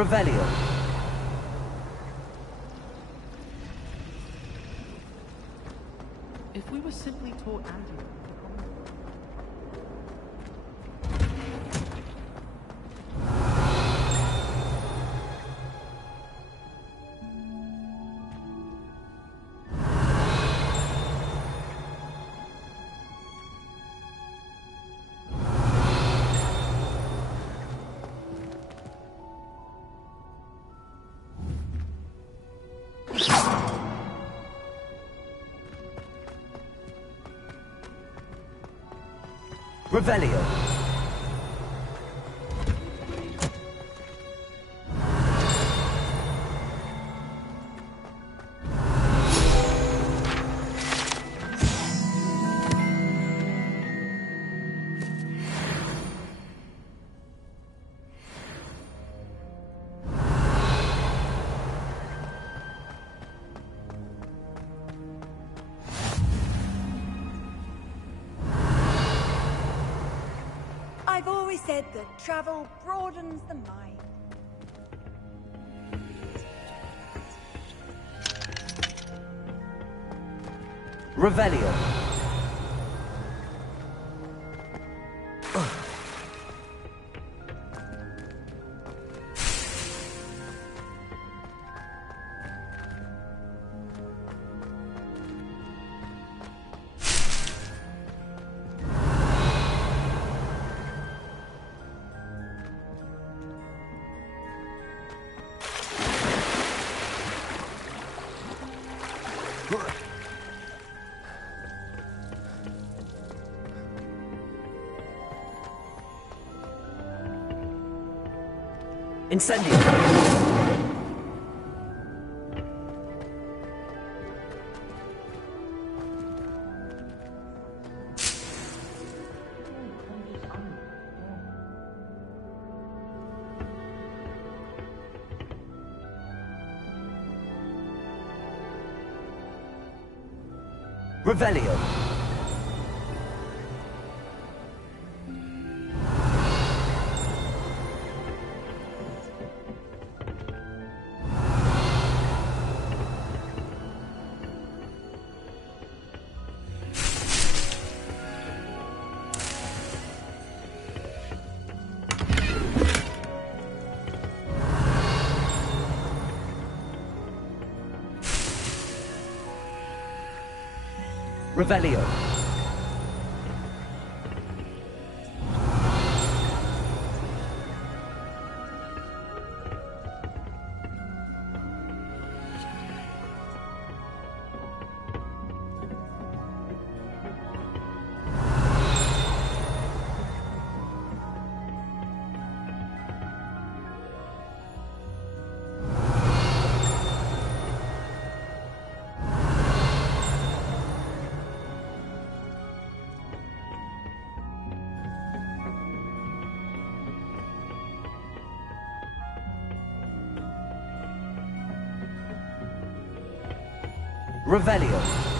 Revelio. If we were simply taught anti. Revelio. I've always said that travel broadens the mind. Revelio. Incendio. Revelio. Revelio. Revelio.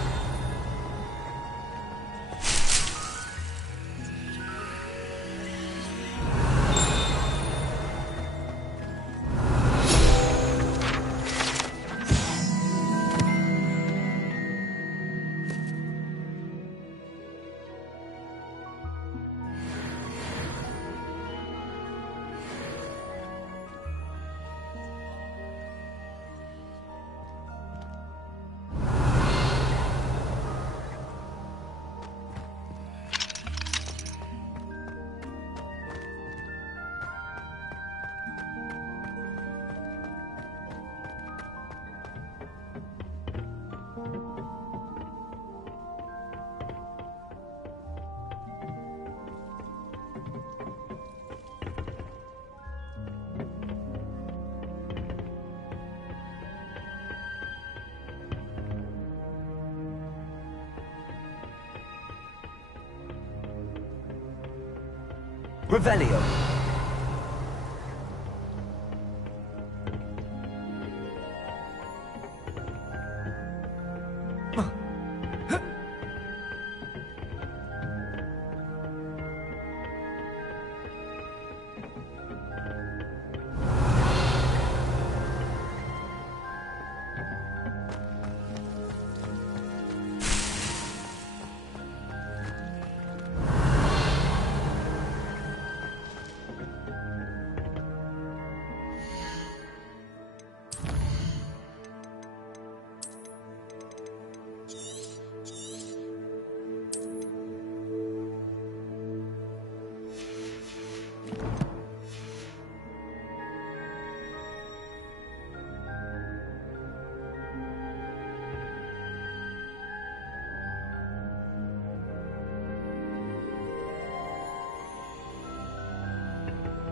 Revelio.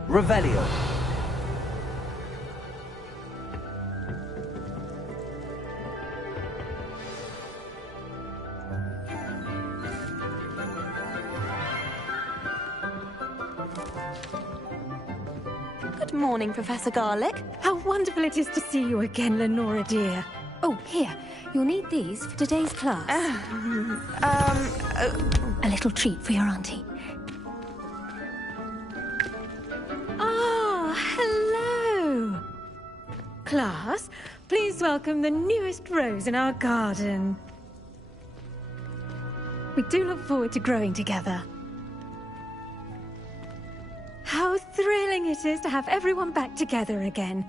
Revelio. Good morning, Professor Garlick. How wonderful it is to see you again, Lenora dear. Oh, here. You'll need these for today's class. A little treat for your auntie. Ah, hello. Class, please welcome the newest rose in our garden. We do look forward to growing together. How thrilling it is to have everyone back together again.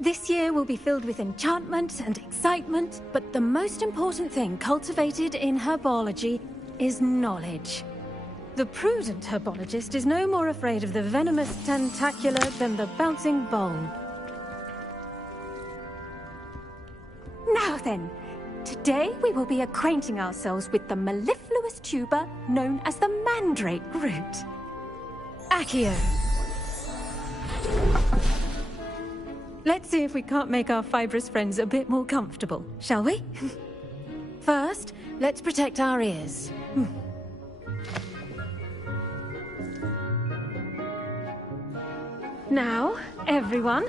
This year will be filled with enchantment and excitement, but the most important thing cultivated in herbology is knowledge. The prudent herbologist is no more afraid of the venomous tentacula than the bouncing bulb. Now then, today we will be acquainting ourselves with the mellifluous tuber known as the mandrake root. Accio. Let's see if we can't make our fibrous friends a bit more comfortable, shall we? First, let's protect our ears. Now, everyone,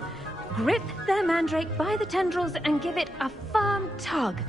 grip their mandrake by the tendrils and give it a firm tug.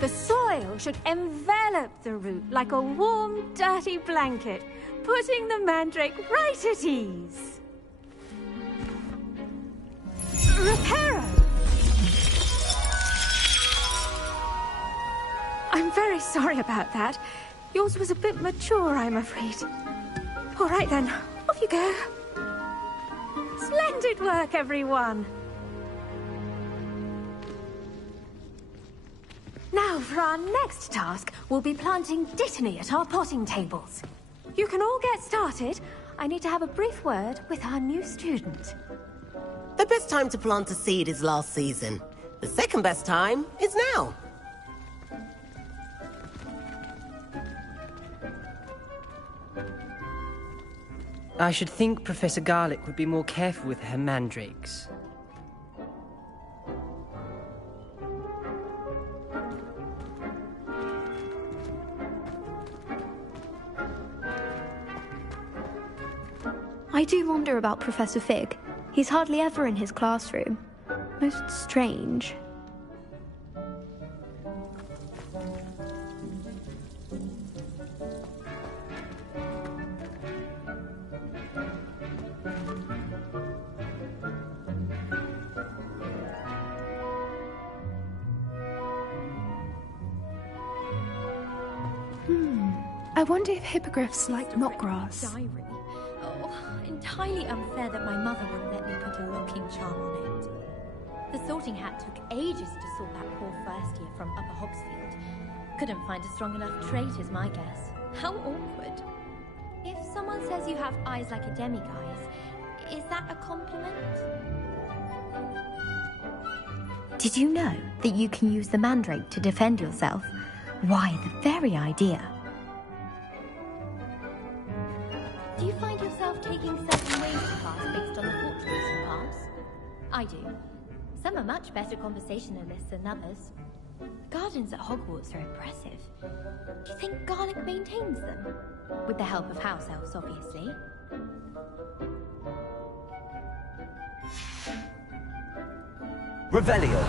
The soil should envelop the root like a warm, dirty blanket, putting the mandrake right at ease. Reparo! I'm very sorry about that. Yours was a bit mature, I'm afraid. All right then, off you go. Splendid work, everyone! Now, for our next task, we'll be planting Dittany at our potting tables. You can all get started. I need to have a brief word with our new student. The best time to plant a seed is last season. The second best time is now. I should think Professor Garlick would be more careful with her mandrakes. I do wonder about Professor Fig. He's hardly ever in his classroom. Most strange. I wonder if hippogriffs like knotgrass. Diary. Oh, entirely unfair that my mother wouldn't let me put a locking charm on it. The sorting hat took ages to sort that poor first year from Upper Hogsfield. Couldn't find a strong enough trait is my guess. How awkward. If someone says you have eyes like a demiguise, is that a compliment? Did you know that you can use the mandrake to defend yourself? Why, the very idea. Do you find yourself taking certain ways to pass based on the portraits you pass? I do. Some are much better conversationalists than others. The gardens at Hogwarts are impressive. Do you think Garlick maintains them? With the help of house elves, obviously. Revelio.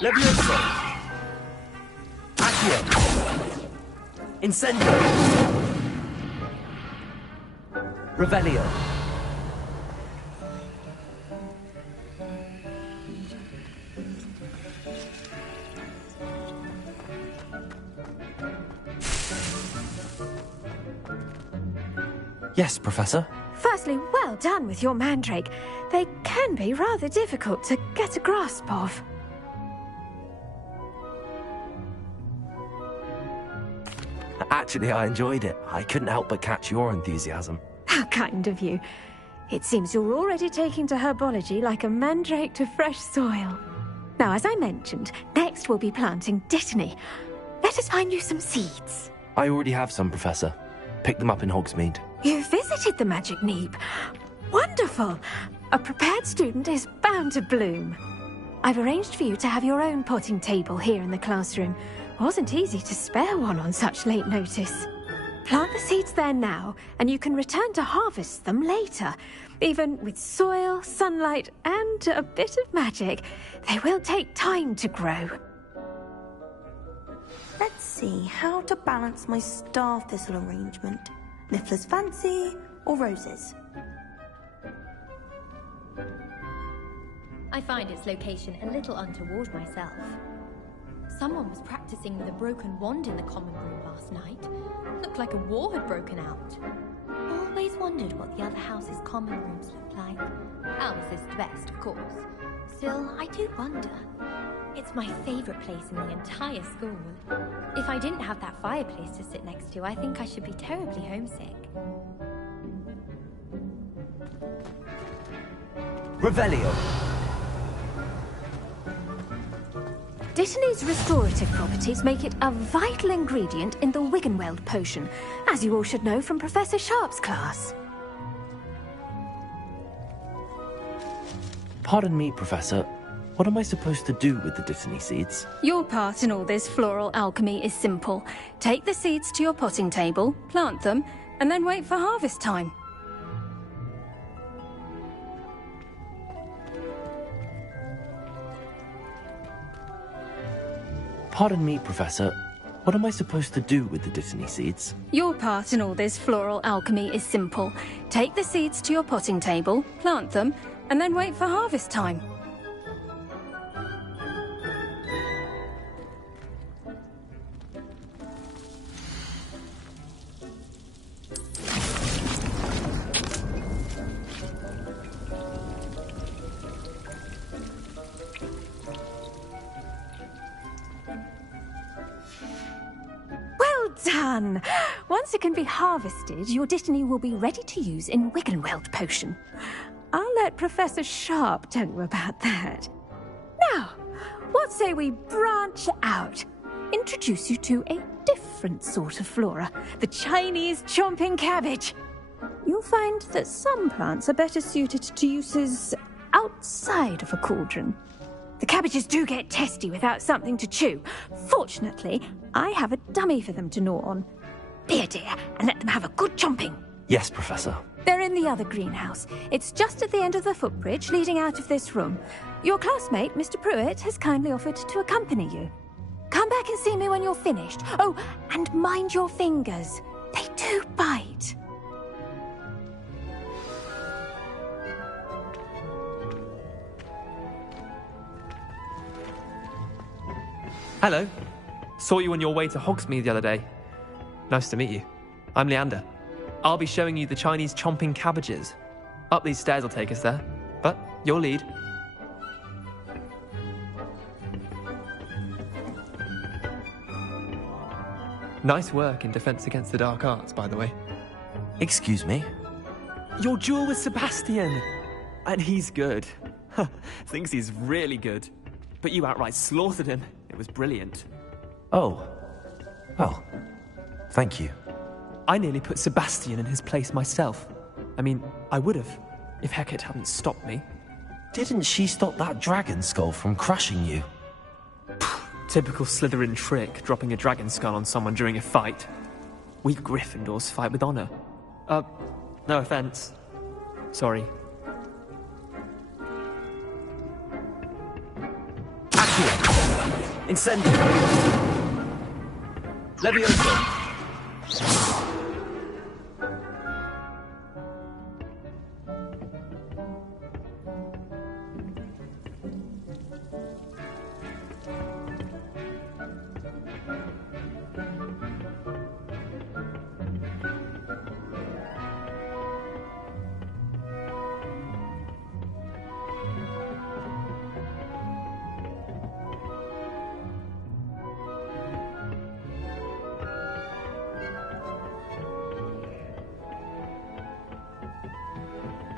Levioso! Accio! Incendio! Revelio! Yes, Professor. Firstly, well done with your mandrake. They can be rather difficult to get a grasp of. Actually, I enjoyed it. I couldn't help but catch your enthusiasm. How kind of you. It seems you're already taking to herbology like a mandrake to fresh soil. Now, as I mentioned, next we'll be planting Dittany. Let us find you some seeds. I already have some, Professor. Picked them up in Hogsmeade. You visited the Magic Neep. Wonderful! A prepared student is bound to bloom. I've arranged for you to have your own potting table here in the classroom. Wasn't easy to spare one on such late notice. Plant the seeds there now, and you can return to harvest them later. Even with soil, sunlight, and a bit of magic, they will take time to grow. Let's see how to balance my star thistle arrangement. Niffler's fancy or roses? I find its location a little untoward myself. Someone was practicing with a broken wand in the common room last night. Looked like a war had broken out. Always wondered what the other house's common rooms looked like. Ours is the best, of course. Still, I do wonder. It's my favorite place in the entire school. If I didn't have that fireplace to sit next to, I think I should be terribly homesick. Revelio! Dittany's restorative properties make it a vital ingredient in the Wiggenweld potion, as you all should know from Professor Sharp's class. Pardon me, Professor. What am I supposed to do with the Dittany seeds? Your part in all this floral alchemy is simple. Take the seeds to your potting table, plant them, and then wait for harvest time. Pardon me, Professor. What am I supposed to do with the Dittany seeds? Your part in all this floral alchemy is simple. Take the seeds to your potting table, plant them, and then wait for harvest time. Done! Once it can be harvested, your Dittany will be ready to use in Wiggenweld potion. I'll let Professor Sharp tell you about that. Now, what say we branch out? Introduce you to a different sort of flora, the Chinese chomping cabbage. You'll find that some plants are better suited to uses outside of a cauldron. The cabbages do get testy without something to chew. Fortunately, I have a dummy for them to gnaw on. Be a dear and let them have a good chomping. Yes, Professor. They're in the other greenhouse. It's just at the end of the footbridge leading out of this room. Your classmate, Mr. Pruitt, has kindly offered to accompany you. Come back and see me when you're finished. Oh, and mind your fingers. They do bite. Hello. Saw you on your way to Hogsmeade the other day. Nice to meet you. I'm Leander. I'll be showing you the Chinese chomping cabbages. Up these stairs will take us there, but your lead. Nice work in Defense Against the Dark Arts, by the way. Excuse me? Your duel with Sebastian! And he's good. Thinks he's really good. But you outright slaughtered him. It was brilliant. Oh. Well, thank you. I nearly put Sebastian in his place myself. I mean, I would have, if Hecate hadn't stopped me. Didn't she stop that dragon skull from crushing you? Typical Slytherin trick, dropping a dragon skull on someone during a fight. We Gryffindors fight with honor. No offense. Sorry. Accio! Incendio. Levioso.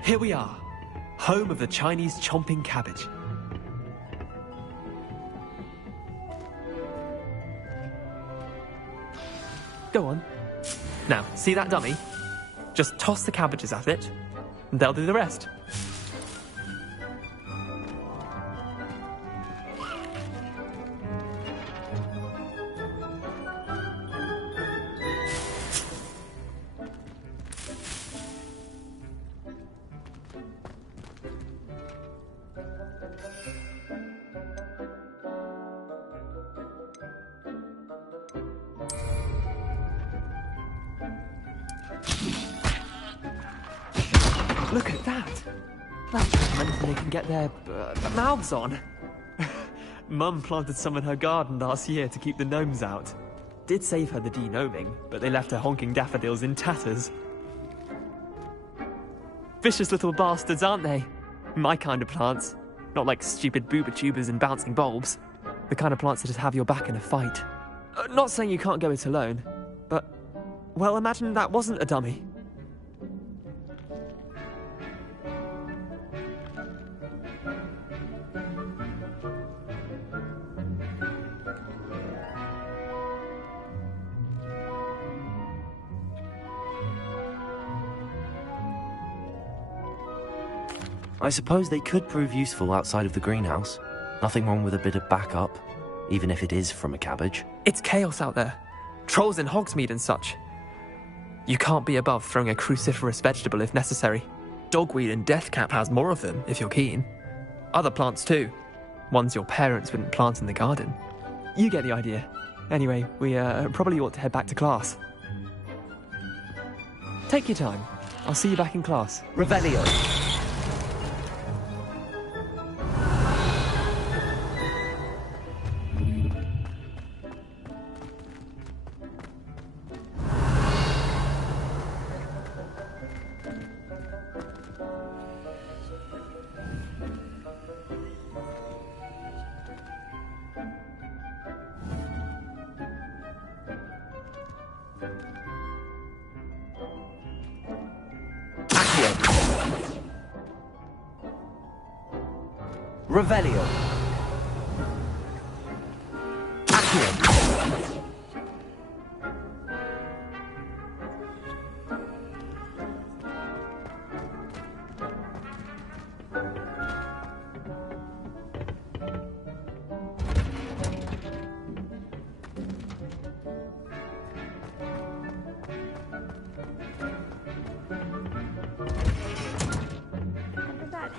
Here we are, home of the Chinese chomping cabbage. Go on. Now, see that dummy? Just toss the cabbages at it, and they'll do the rest. Look at that! That's anything they can get their mouths on. Mum planted some in her garden last year to keep the gnomes out. Did save her the de-gnoming, but they left her honking daffodils in tatters. Vicious little bastards, aren't they? My kind of plants. Not like stupid booba tubers and bouncing bulbs. The kind of plants that just have your back in a fight. Not saying you can't go it alone, but... well, imagine that wasn't a dummy. I suppose they could prove useful outside of the greenhouse. Nothing wrong with a bit of backup, even if it is from a cabbage. It's chaos out there. Trolls in Hogsmeade and such. You can't be above throwing a cruciferous vegetable if necessary. Dogweed and deathcap has more of them, if you're keen. Other plants too. Ones your parents wouldn't plant in the garden. You get the idea. Anyway, we probably ought to head back to class. Take your time. I'll see you back in class. Revelio. Revelio. Accio.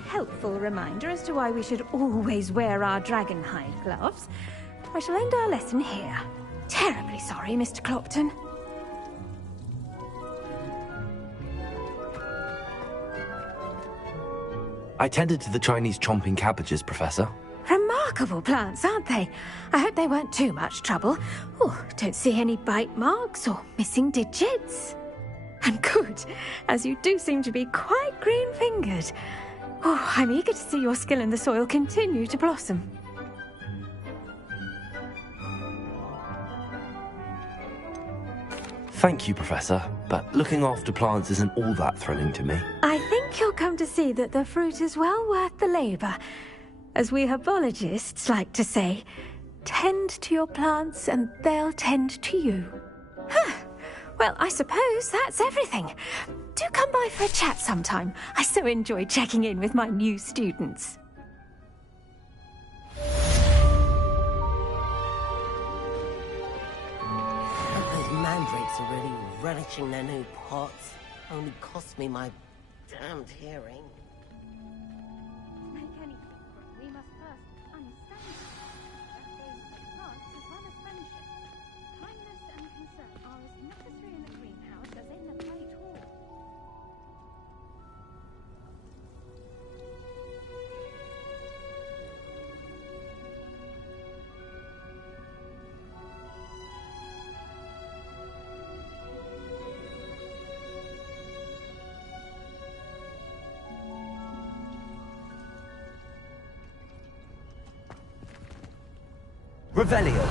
Helpful reminder as to why we should always wear our dragonhide gloves. I shall end our lesson here. Terribly sorry, Mr. Clopton. I tended to the Chinese chomping cabbages, Professor. Remarkable plants, aren't they? I hope they weren't too much trouble. Oh, don't see any bite marks or missing digits. And good, as you do seem to be quite green-fingered. Oh, I'm eager to see your skill in the soil continue to blossom. Thank you, Professor, but looking after plants isn't all that thrilling to me. I think you'll come to see that the fruit is well worth the labour. As we herbologists like to say, tend to your plants and they'll tend to you. Huh. Well, I suppose that's everything. Do come by for a chat sometime. I so enjoy checking in with my new students. Those mandrakes are really relishing their new pots. Only cost me my damned hearing. We must first understand Revelio.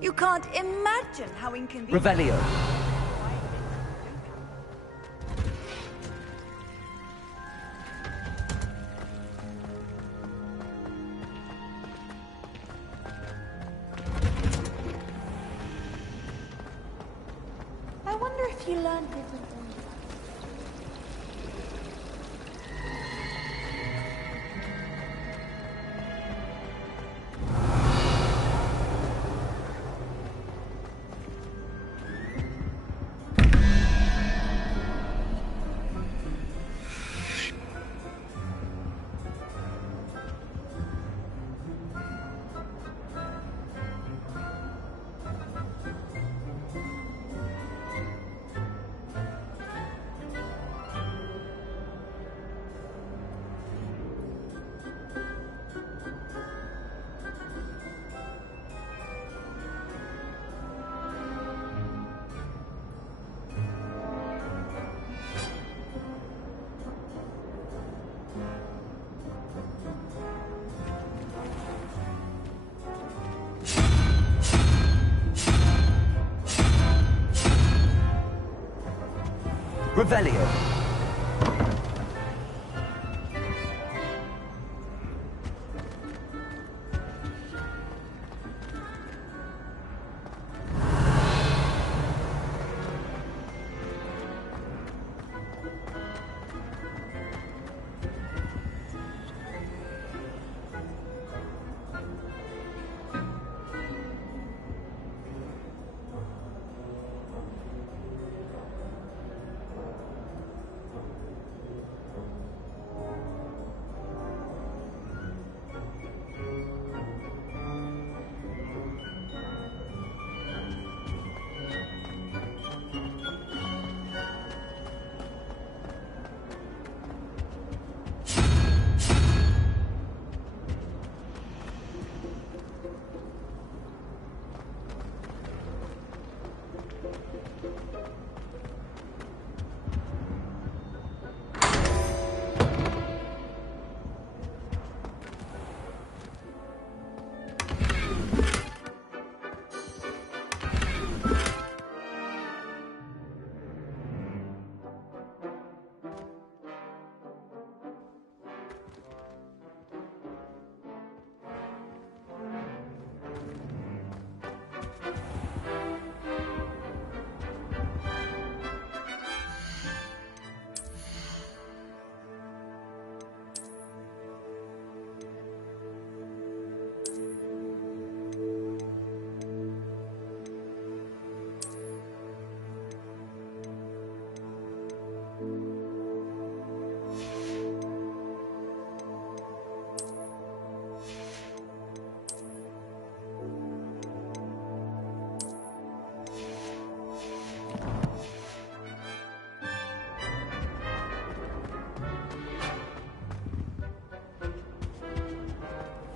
You can't imagine how inconvenient. Revelio. I wonder if you learned different things. Revelio.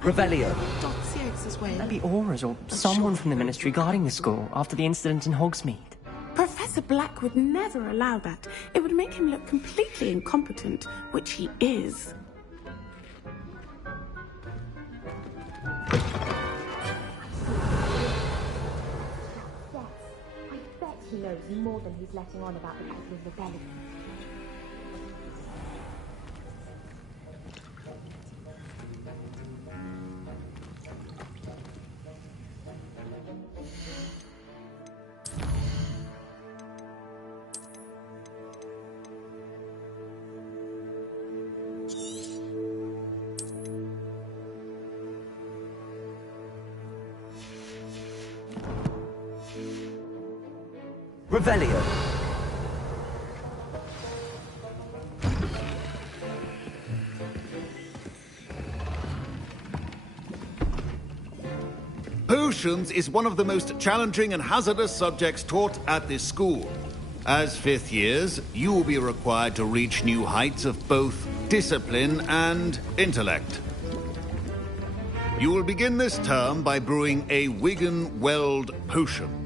Revelio. Maybe Aurors or someone from the Ministry guarding the school after the incident in Hogsmeade. Professor Black would never allow that. It would make him look completely incompetent, which he is. Yes, I bet he knows more than he's letting on about the People's Rebellion. Revelio. Potions is one of the most challenging and hazardous subjects taught at this school. As fifth years, you will be required to reach new heights of both discipline and intellect. You will begin this term by brewing a Wiggenweld potion.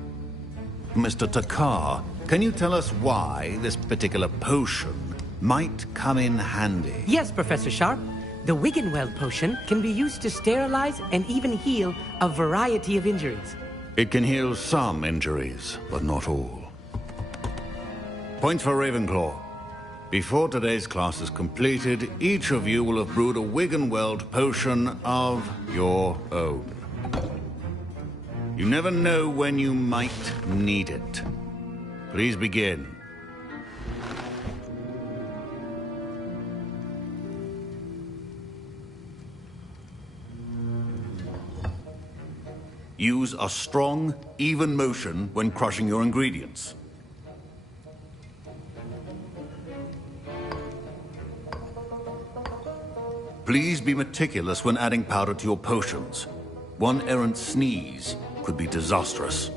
Mr. Takar, can you tell us why this particular potion might come in handy? Yes, Professor Sharp. The Wiggenweld potion can be used to sterilize and even heal a variety of injuries. It can heal some injuries, but not all. Points for Ravenclaw. Before today's class is completed, each of you will have brewed a Wiggenweld potion of your own. You never know when you might need it. Please begin. Use a strong, even motion when crushing your ingredients. Please be meticulous when adding powder to your potions. One errant sneeze could be disastrous.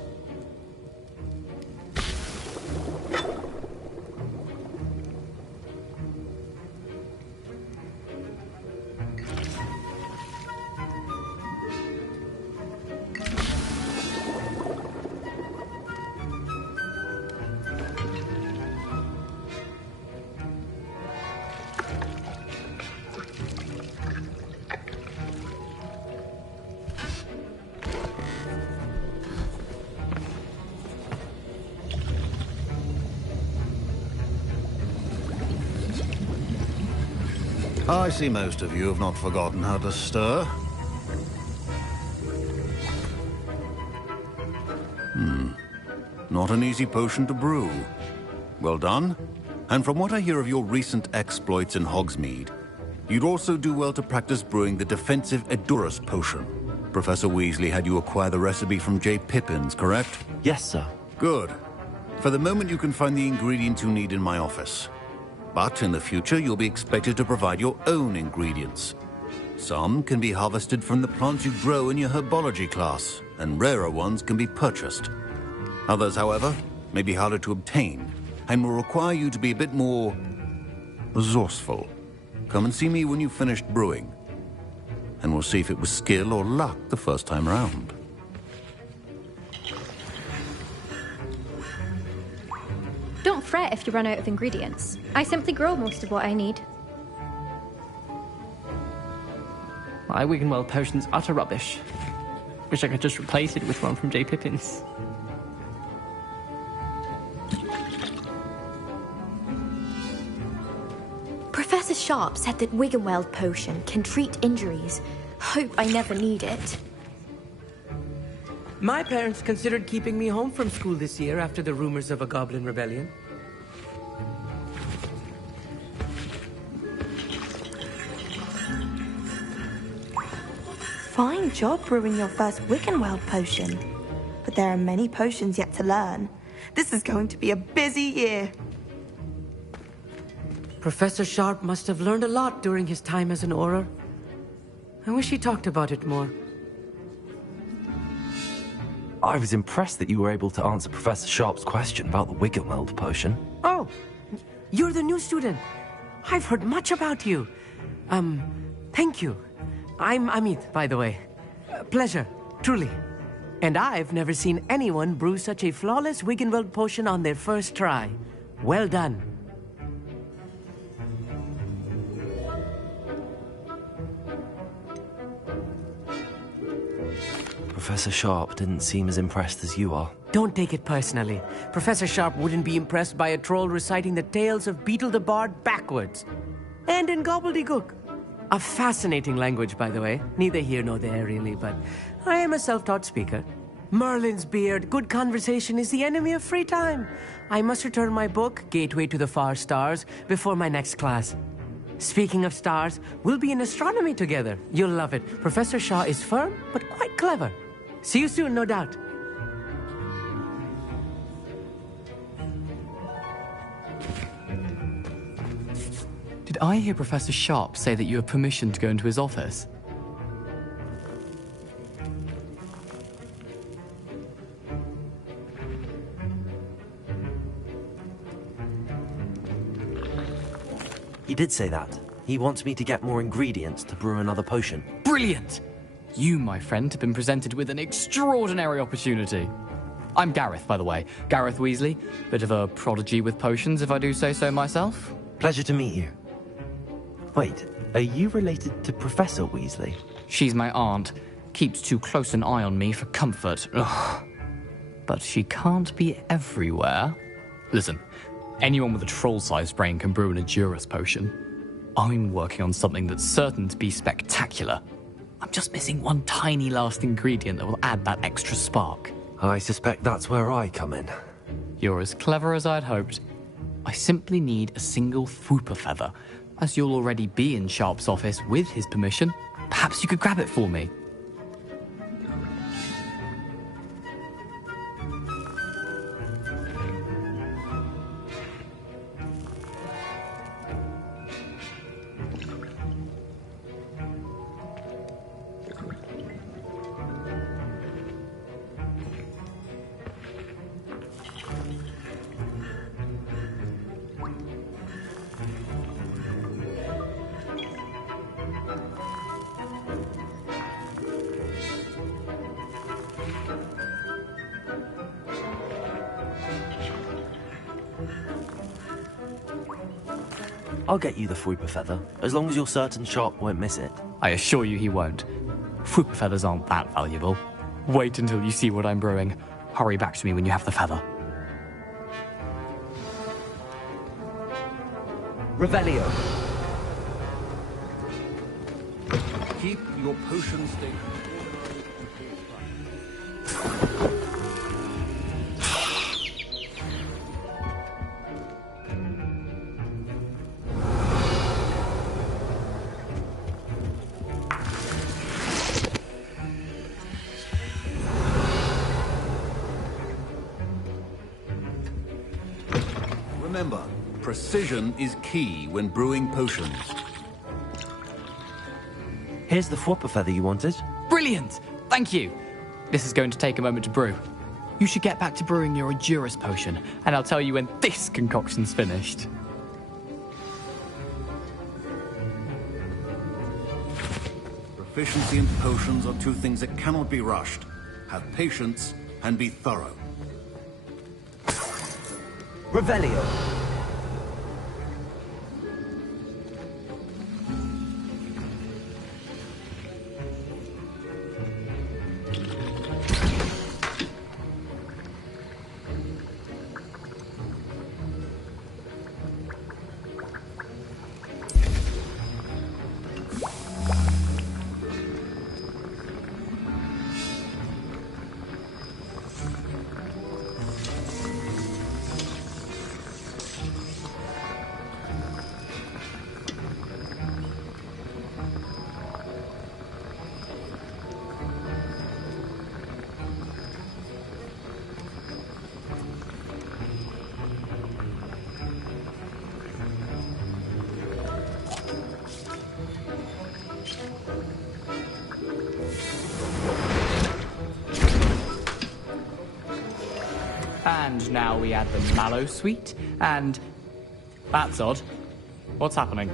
I see most of you have not forgotten how to stir. Not an easy potion to brew. Well done. And from what I hear of your recent exploits in Hogsmeade, you'd also do well to practice brewing the defensive Edurus potion. Professor Weasley had you acquire the recipe from J. Pippins, correct? Yes, sir. Good. For the moment, you can find the ingredients you need in my office. But in the future, you'll be expected to provide your own ingredients. Some can be harvested from the plants you grow in your herbology class, and rarer ones can be purchased. Others, however, may be harder to obtain, and will require you to be a bit more resourceful. Come and see me when you've finished brewing, and we'll see if it was skill or luck the first time round. Don't fret if you run out of ingredients. I simply grow most of what I need. My Wiggenweld potion's utter rubbish. Wish I could just replace it with one from J. Pippins. Professor Sharp said that Wiggenweld potion can treat injuries. Hope I never need it. My parents considered keeping me home from school this year after the rumors of a goblin rebellion. Fine job brewing your first Wiggenweld potion. But there are many potions yet to learn. This is going to be a busy year. Professor Sharp must have learned a lot during his time as an Auror. I wish he talked about it more. I was impressed that you were able to answer Professor Sharp's question about the Wiggenweld potion. Oh, you're the new student. I've heard much about you. Thank you. I'm Amit, by the way. Pleasure, truly. And I've never seen anyone brew such a flawless Wiggenweld potion on their first try. Well done. Professor Sharp didn't seem as impressed as you are. Don't take it personally. Professor Sharp wouldn't be impressed by a troll reciting the tales of Beetle the Bard backwards. And in gobbledygook. A fascinating language, by the way. Neither here nor there, really, but I am a self-taught speaker. Merlin's beard, good conversation is the enemy of free time. I must return my book, Gateway to the Far Stars, before my next class. Speaking of stars, we'll be in astronomy together. You'll love it. Professor Shaw is firm, but quite clever. See you soon, no doubt. I hear Professor Sharp say that you have permission to go into his office? He did say that. He wants me to get more ingredients to brew another potion. Brilliant! You, my friend, have been presented with an extraordinary opportunity. I'm Gareth, by the way. Gareth Weasley. Bit of a prodigy with potions, if I do say so myself. Pleasure to meet you. Wait, are you related to Professor Weasley? She's my aunt. Keeps too close an eye on me for comfort. Ugh. But she can't be everywhere. Listen, anyone with a troll-sized brain can brew an Edurus potion. I'm working on something that's certain to be spectacular. I'm just missing one tiny last ingredient that will add that extra spark. I suspect that's where I come in. You're as clever as I'd hoped. I simply need a single Fwooper feather. As you'll already be in Sharp's office with his permission, perhaps you could grab it for me. I'll get you the Fwooper feather, as long as you're certain Sharp won't miss it. I assure you he won't. Fwooper feathers aren't that valuable. Wait until you see what I'm brewing. Hurry back to me when you have the feather. Revelio. Keep your potion state. Remember, precision is key when brewing potions. Here's the Fwooper feather you wanted. Brilliant! Thank you! This is going to take a moment to brew. You should get back to brewing your Edurus potion, and I'll tell you when this concoction's finished. Proficiency in potions are two things that cannot be rushed. Have patience and be thorough. Revelio. And now we add the mallow sweet, and... That's odd. What's happening?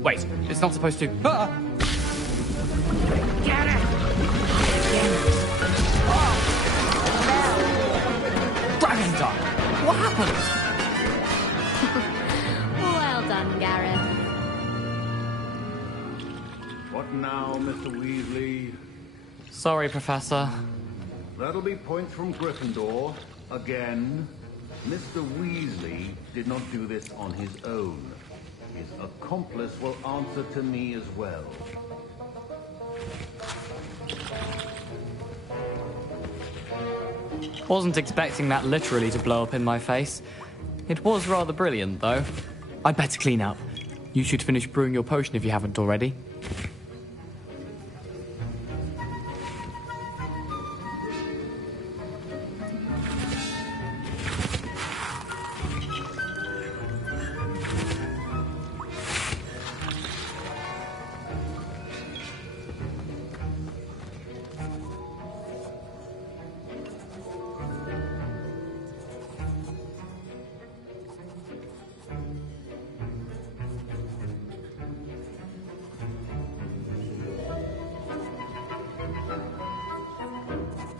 Wait, it's not supposed to... Ah! Get it! Dragon Dog! What happened? Well done, Gareth. What now, Mr. Weasley? Sorry, Professor. That'll be points from Gryffindor. Again. Mr. Weasley did not do this on his own. His accomplice will answer to me as well. Wasn't expecting that literally to blow up in my face. It was rather brilliant, though. I'd better clean up. You should finish brewing your potion if you haven't already.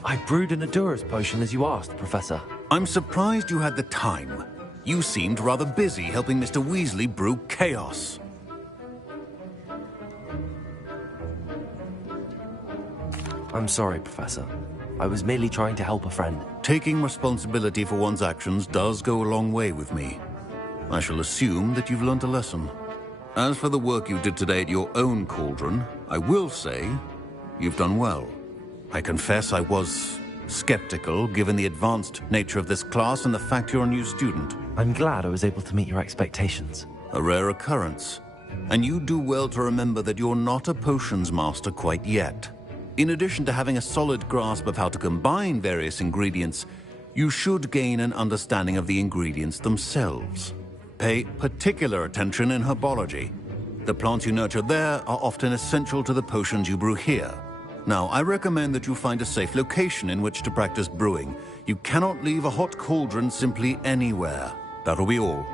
I brewed an Adurus potion as you asked, Professor. I'm surprised you had the time. You seemed rather busy helping Mr. Weasley brew chaos. I'm sorry, Professor. I was merely trying to help a friend. Taking responsibility for one's actions does go a long way with me. I shall assume that you've learnt a lesson. As for the work you did today at your own cauldron, I will say you've done well. I confess I was skeptical, given the advanced nature of this class and the fact you're a new student. I'm glad I was able to meet your expectations. A rare occurrence. And you do well to remember that you're not a potions master quite yet. In addition to having a solid grasp of how to combine various ingredients, you should gain an understanding of the ingredients themselves. Pay particular attention in herbology. The plants you nurture there are often essential to the potions you brew here. Now, I recommend that you find a safe location in which to practice brewing. You cannot leave a hot cauldron simply anywhere. That'll be all.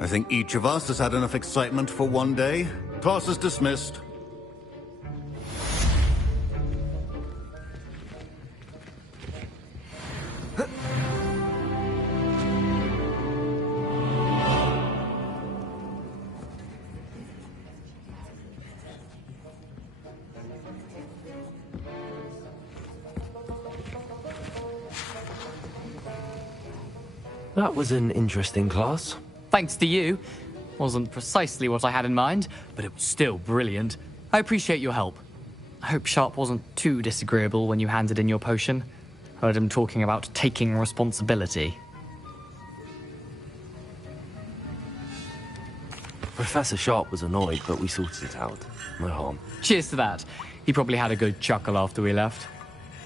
I think each of us has had enough excitement for one day. Class is dismissed. That was an interesting class. Thanks to you. Wasn't precisely what I had in mind, but it was still brilliant. I appreciate your help. I hope Sharp wasn't too disagreeable when you handed in your potion. Heard him talking about taking responsibility. Professor Sharp was annoyed, but we sorted it out. No harm. Cheers to that. He probably had a good chuckle after we left.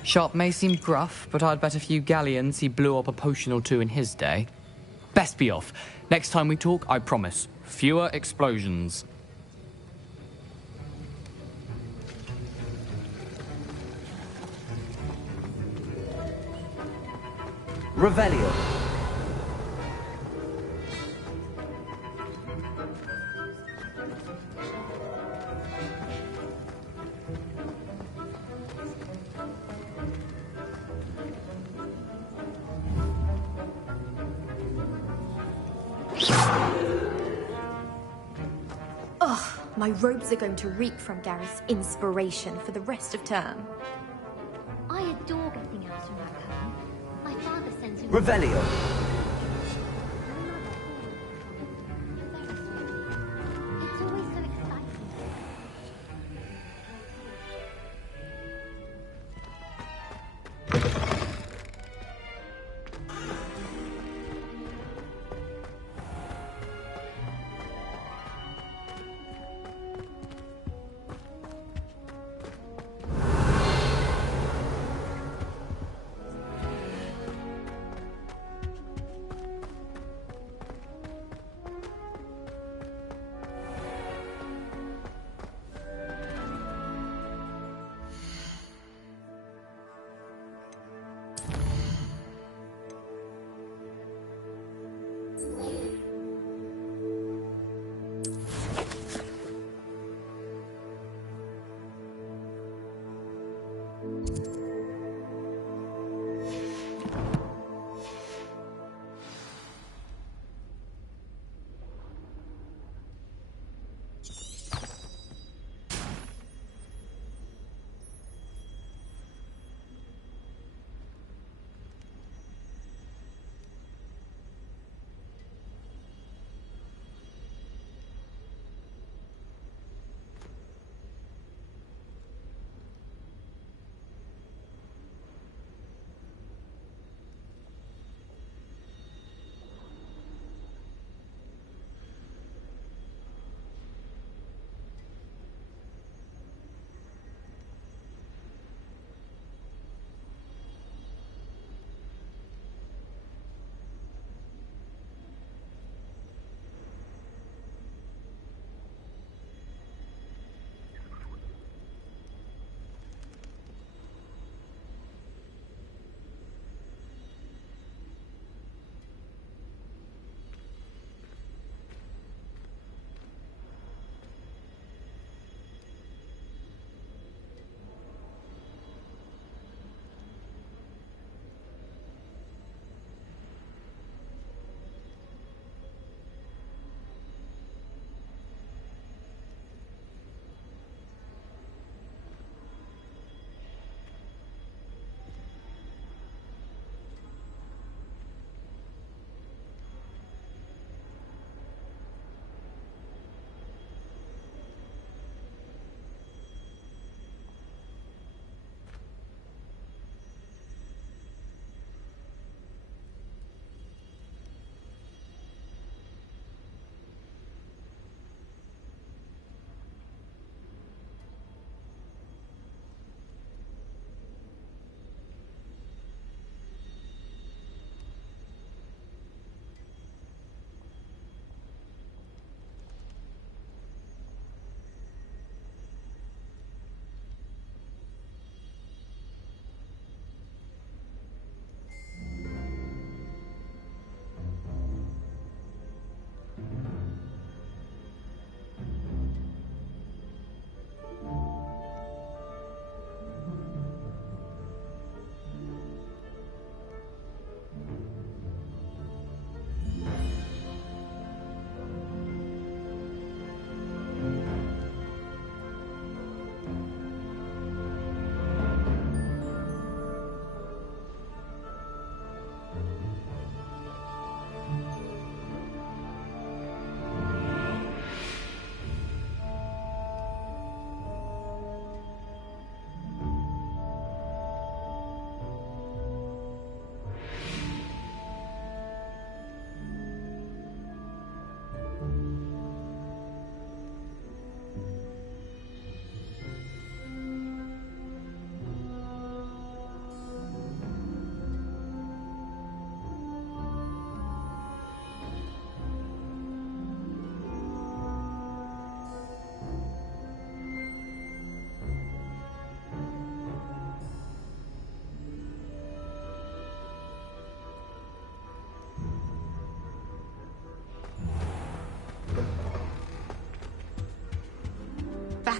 Sharp may seem gruff, but I'd bet a few galleons he blew up a potion or two in his day. Best be off. Next time we talk, I promise. Fewer explosions. Revelio. My robes are going to reek from Gareth's inspiration for the rest of term. I adore getting out and back home. My father sends me... Revelio. It's always so exciting.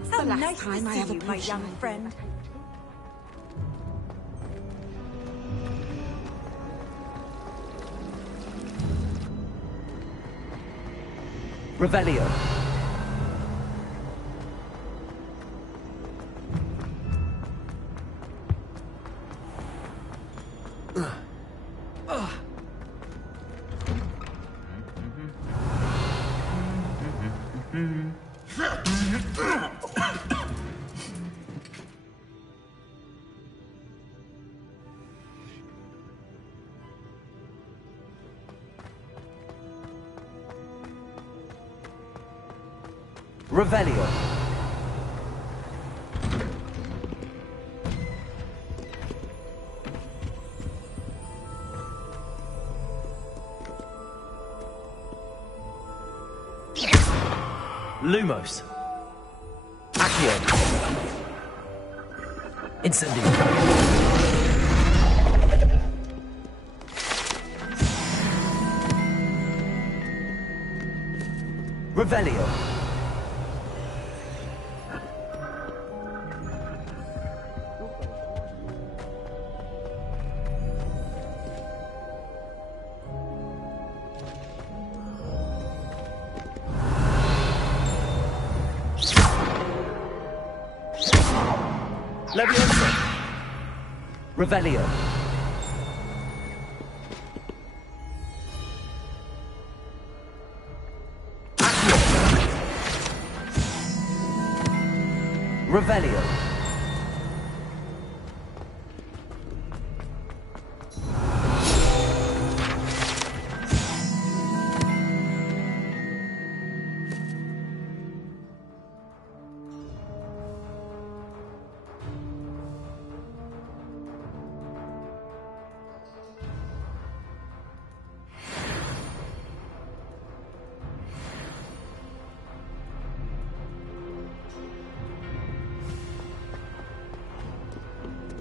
That's How the last nice to time I see have a you, my potion young like friend. Revelio. Revelio. Lumos. Accio. Incendio. Revelio. Leviosa. Revelio. Accio. Revelio.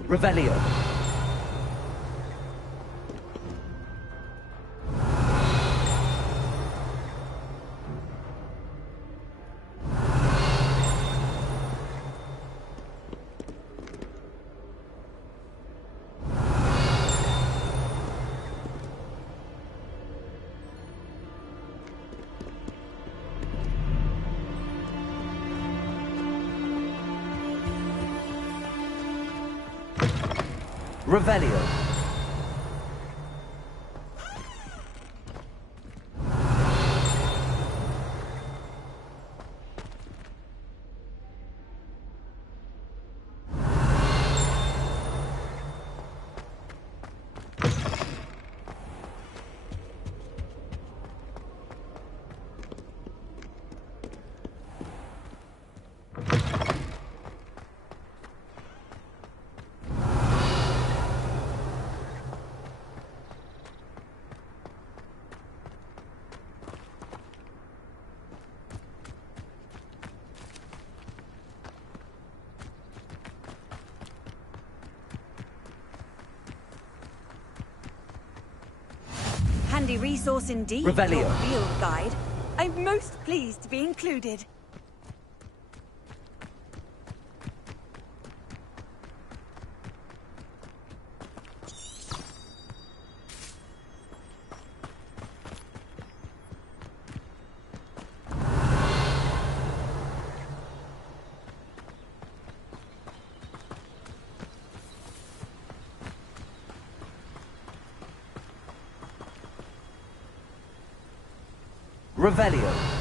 Revelio. Revelio. Handy resource indeed, Revelio. your field guide. I'm most pleased to be included. Revelio.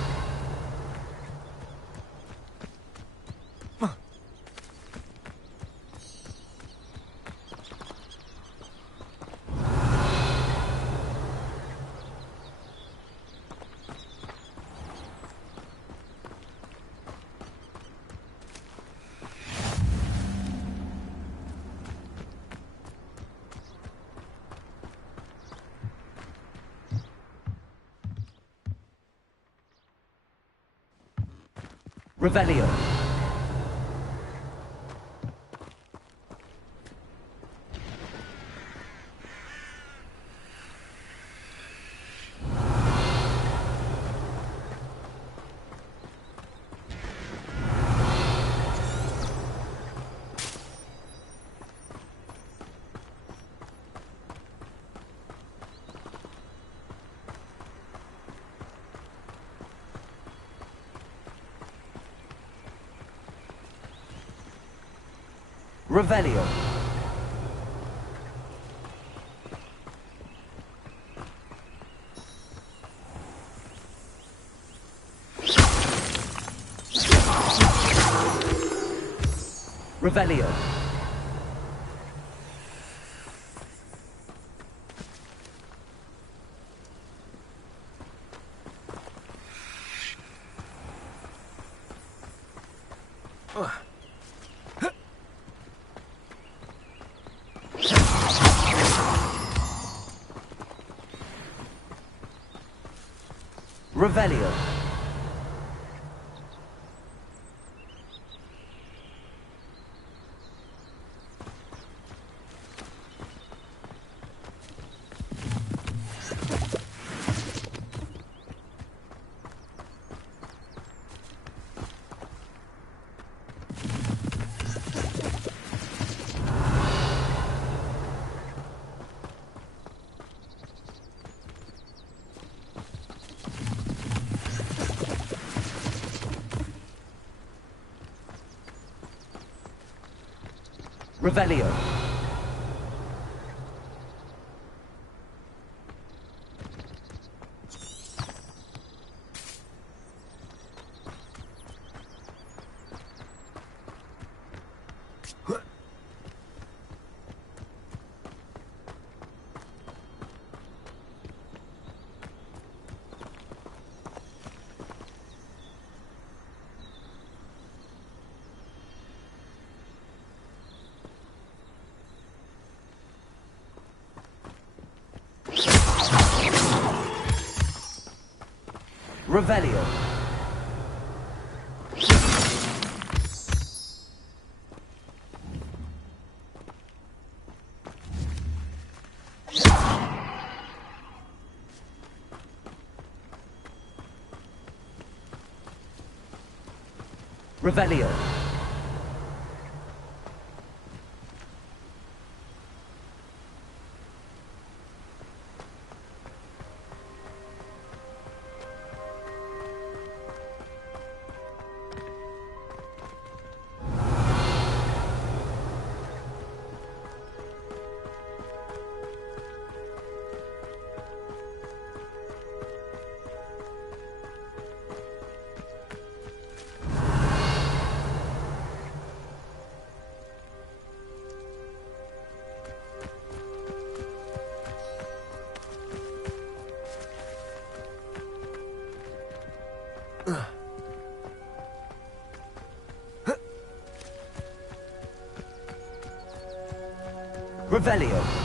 Revelio. Revelio. Revelio. Revelio. Revelio. Revelio. Revelio. Revelio.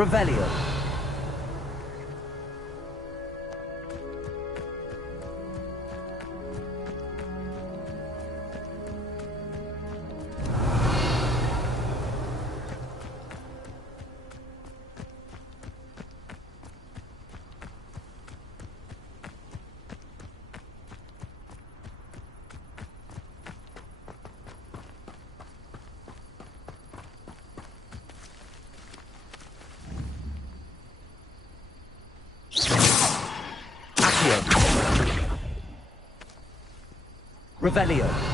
Revelio. Revelio.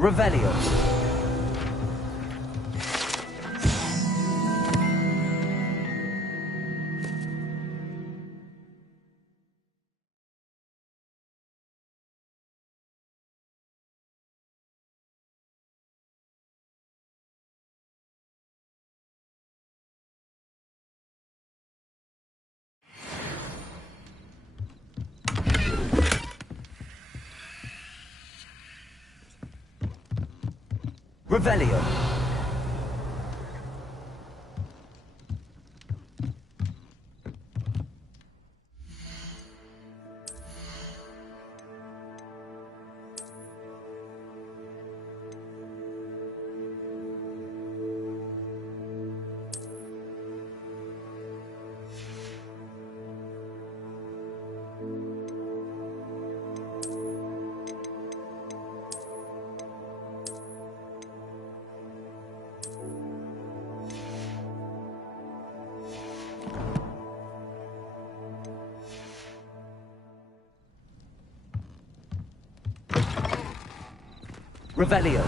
Revelio. Revelio. Revelio.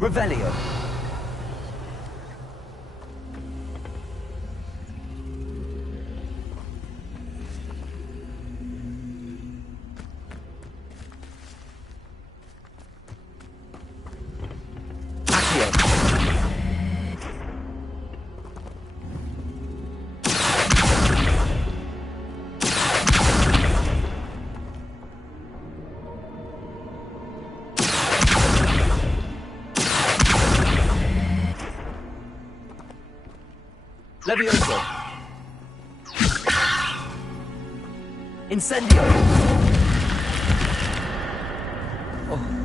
Revelio. Levioso. Incendio. Oh.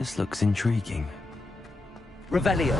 This looks intriguing. Revelio.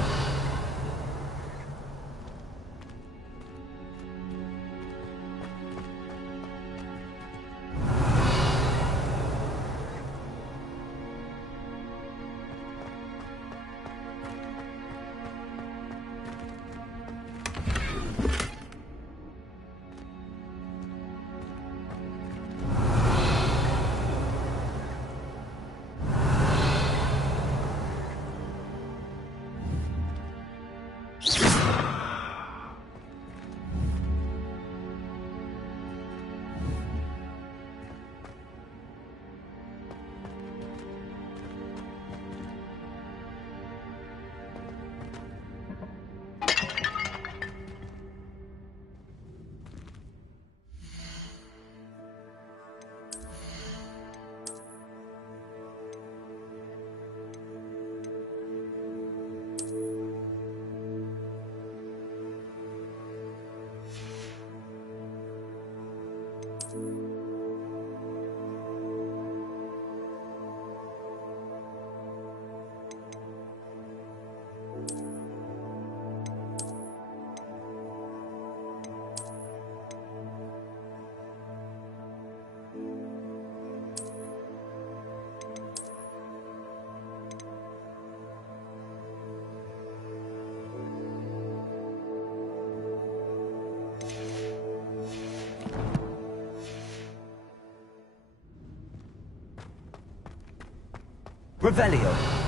Revelio.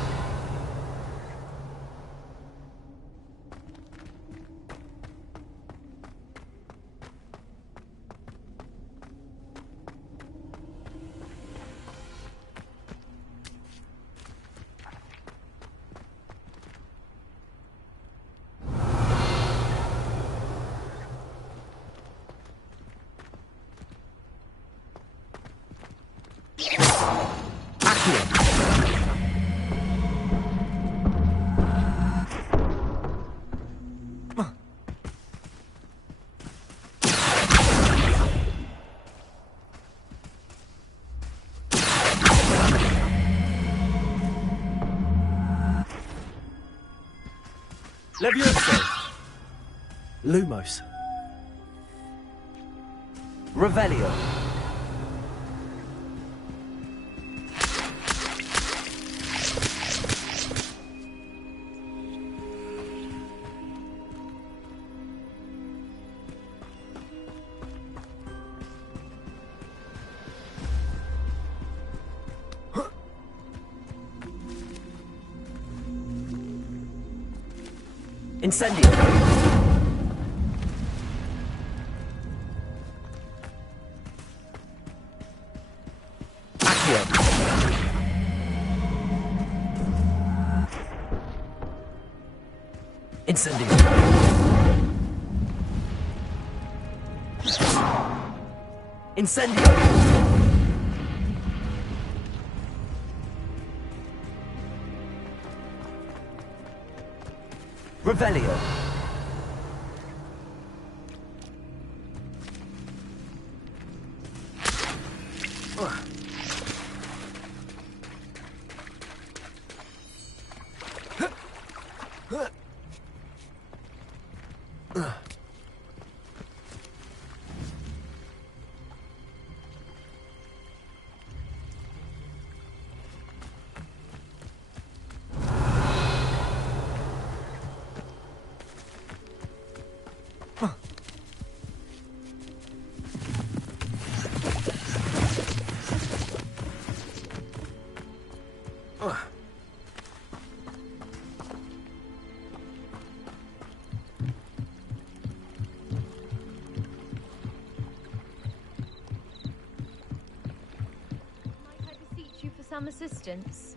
Levioso! Lumos. Revelio. Incendio. Accio. Incendio. Incendio. Revelio. Some assistance.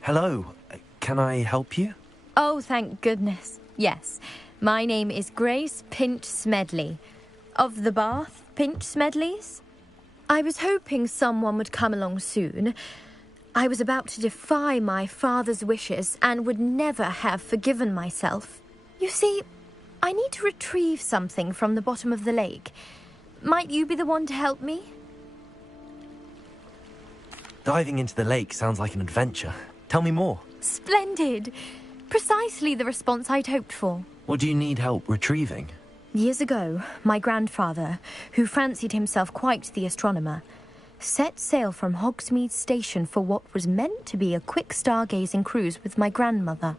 Hello. Can I help you? Oh, thank goodness. Yes. My name is Grace Pinch Smedley. Of the Bath Pinch Smedleys. I was hoping someone would come along soon. I was about to defy my father's wishes and would never have forgiven myself. You see, I need to retrieve something from the bottom of the lake. Might you be the one to help me? Diving into the lake sounds like an adventure. Tell me more. Splendid! Precisely the response I'd hoped for. What do you need help retrieving? Years ago, my grandfather, who fancied himself quite the astronomer, set sail from Hogsmeade Station for what was meant to be a quick stargazing cruise with my grandmother.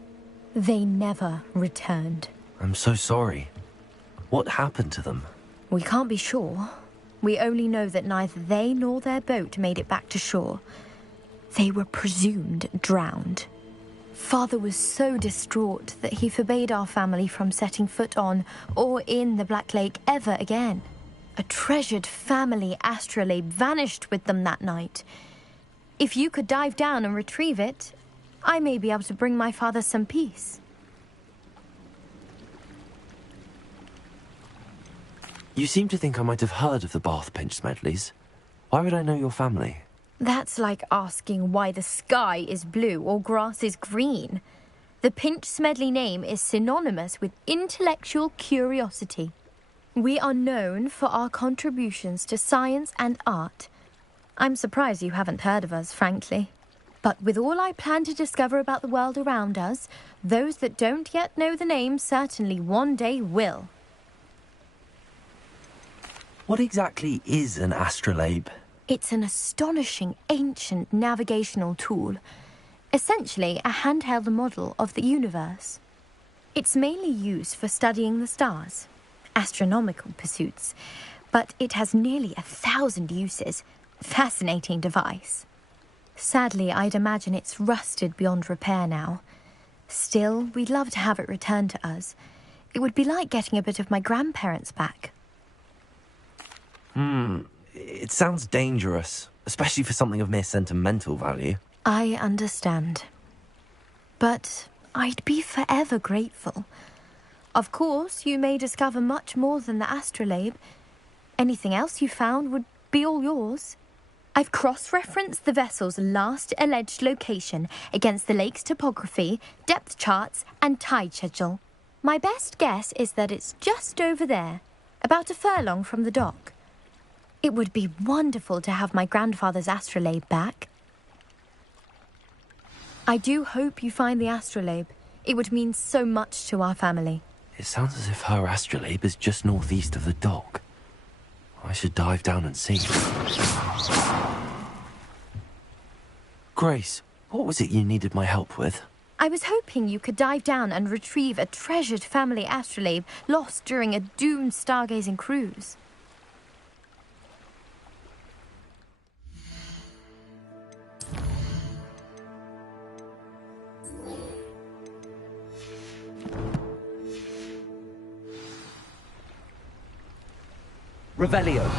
They never returned. I'm so sorry. What happened to them? We can't be sure. We only know that neither they nor their boat made it back to shore. They were presumed drowned. Father was so distraught that he forbade our family from setting foot on or in the Black Lake ever again. A treasured family astrolabe vanished with them that night. If you could dive down and retrieve it, I may be able to bring my father some peace. You seem to think I might have heard of the Bath Pinch Smedleys. Why would I know your family? That's like asking why the sky is blue or grass is green. The Pinch Smedley name is synonymous with intellectual curiosity. We are known for our contributions to science and art. I'm surprised you haven't heard of us, frankly. But with all I plan to discover about the world around us, those that don't yet know the name certainly one day will. What exactly is an astrolabe? It's an astonishing ancient navigational tool. Essentially, a handheld model of the universe. It's mainly used for studying the stars, astronomical pursuits, but it has nearly 1,000 uses. Fascinating device. Sadly, I'd imagine it's rusted beyond repair now. Still, we'd love to have it returned to us. It would be like getting a bit of my grandparents back. It sounds dangerous, especially for something of mere sentimental value. I understand. But I'd be forever grateful. Of course, you may discover much more than the astrolabe. Anything else you found would be all yours. I've cross-referenced the vessel's last alleged location against the lake's topography, depth charts, and tide schedule. My best guess is that it's just over there, about a furlong from the dock. It would be wonderful to have my grandfather's astrolabe back. I do hope you find the astrolabe. It would mean so much to our family. It sounds as if her astrolabe is just northeast of the dock. I should dive down and see. Grace, what was it you needed my help with? I was hoping you could dive down and retrieve a treasured family astrolabe lost during a doomed stargazing cruise. Revelio.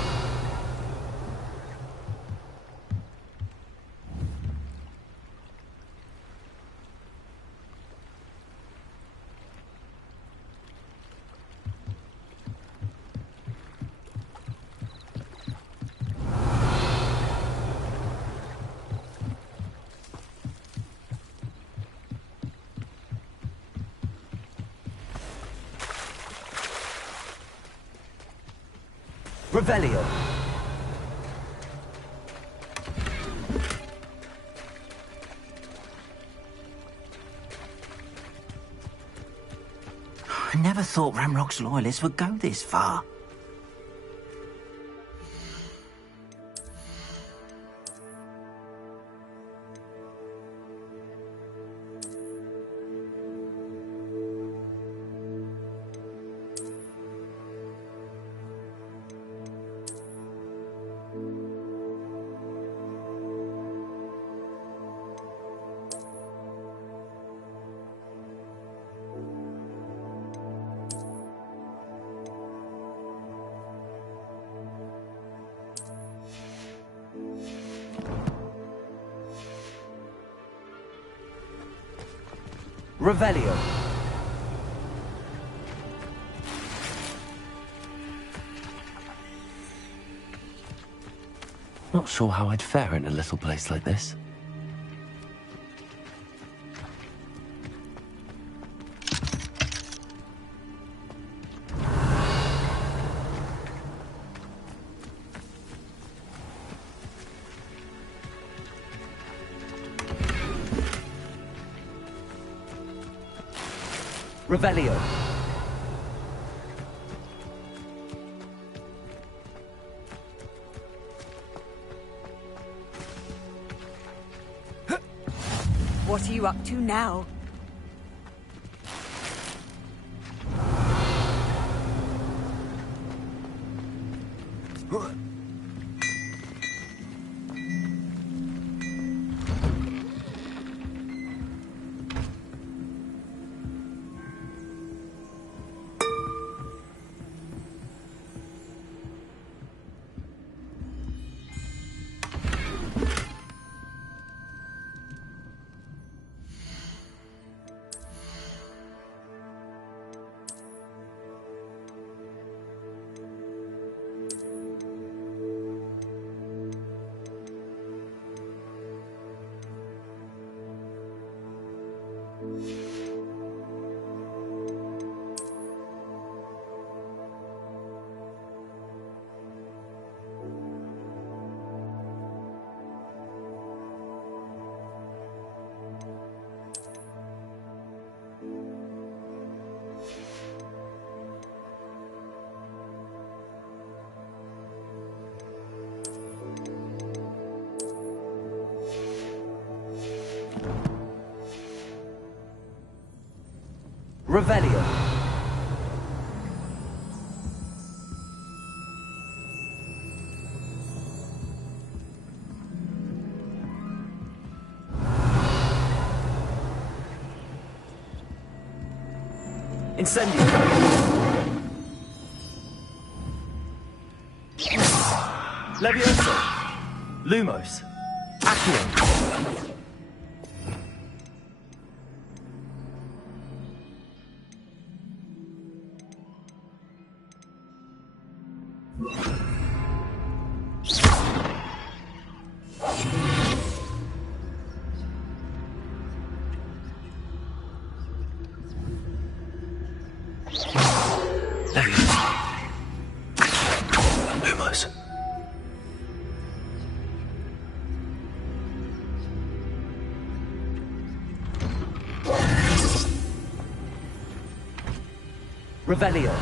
Revelio. I never thought Ramrock's loyalists would go this far. Revelio. Not sure how I'd fare in a little place like this. Revelio. What are you up to now? Revelio. Incendio. Levioso. Lumos. Accio. Lumos. Revelio.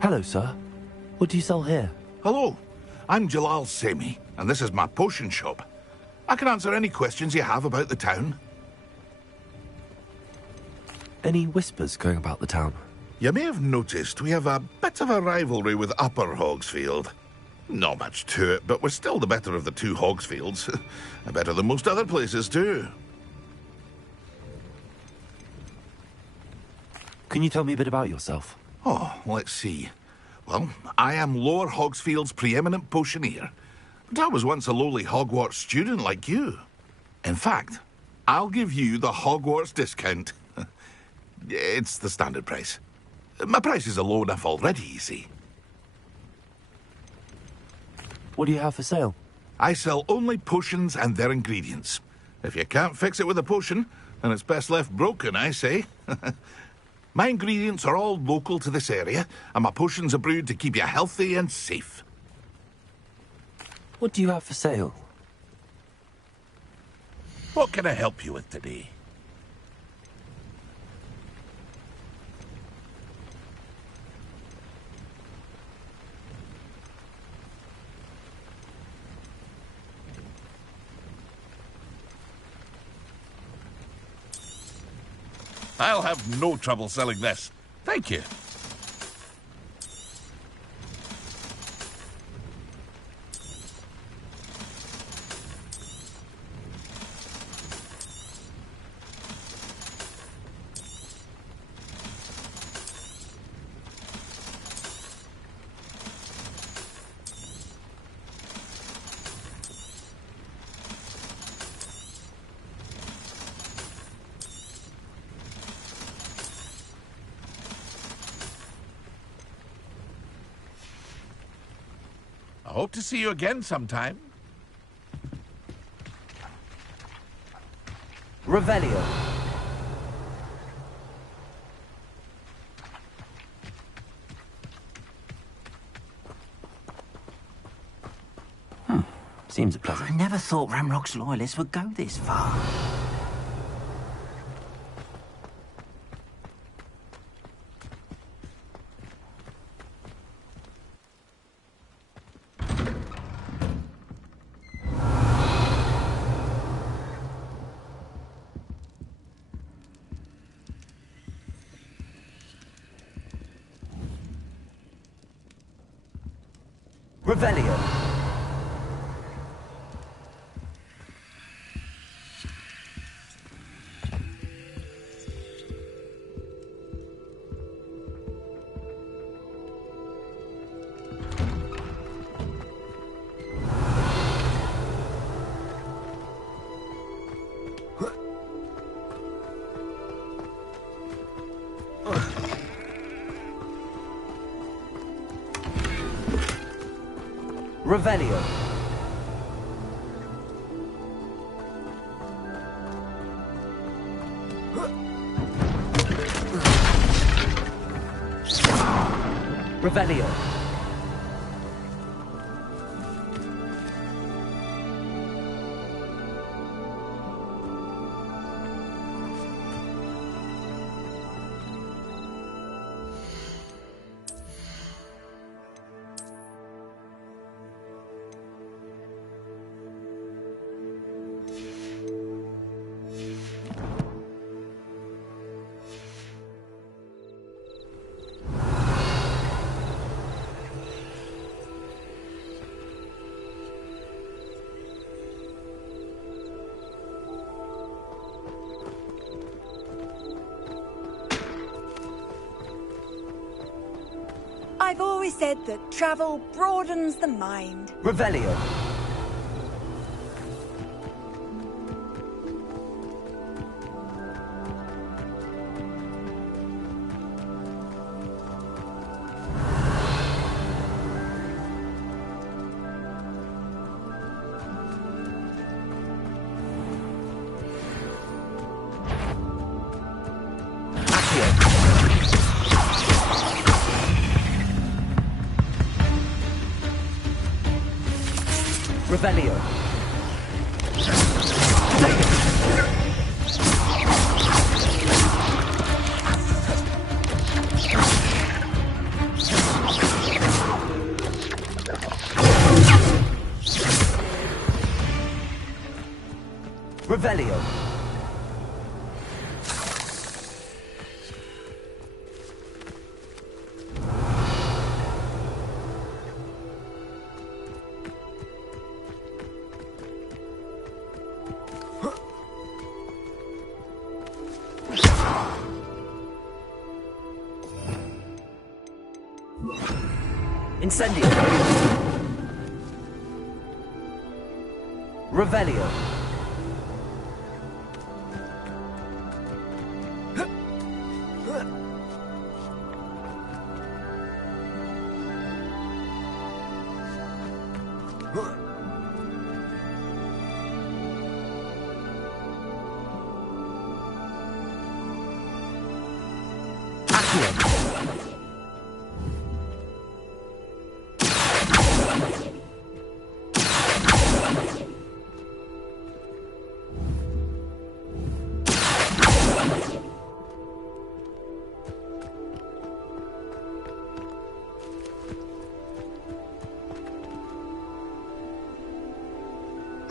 Hello, sir. What do you sell here? Hello, I'm Jalal Semi, and this is my potion shop. I can answer any questions you have about the town. Any whispers going about the town? You may have noticed we have a bit of a rivalry with Upper Hogsfield. Not much to it, but we're still the better of the two Hogsfields. Better than most other places, too. Can you tell me a bit about yourself? Oh, let's see. Well, I am Lower Hogsfield's preeminent potioneer, but I was once a lowly Hogwarts student like you. In fact, I'll give you the Hogwarts discount. It's the standard price. My prices are low enough already, you see. What do you have for sale? I sell only potions and their ingredients. If you can't fix it with a potion, then it's best left broken, I say. My ingredients are all local to this area, and my potions are brewed to keep you healthy and safe. What do you have for sale? What can I help you with today? I'll have no trouble selling this. Thank you. I hope to see you again sometime. Revelio. Seems pleasant. I never thought Ramrock's loyalists would go this far. Revelio. Revelio. Revelio. I've always said that travel broadens the mind. Revelio. Revelio. Revelio. Incendio. Revelio.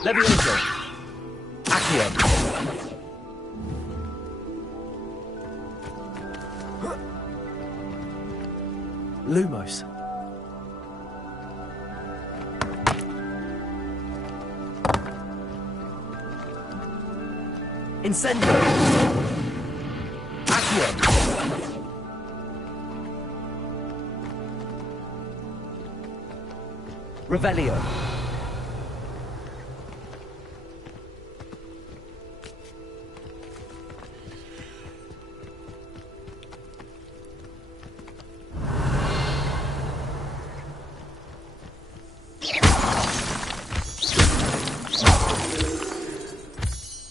Levioso. Accio. Lumos. Incendio. Accio. Revelio.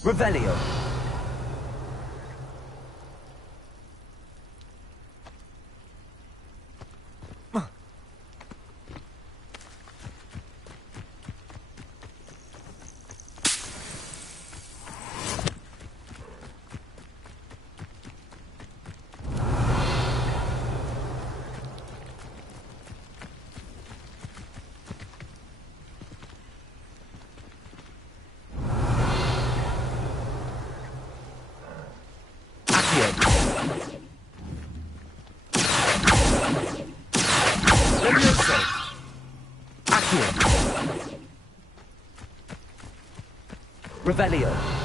Revelio. Levioso. Accio. Revelio.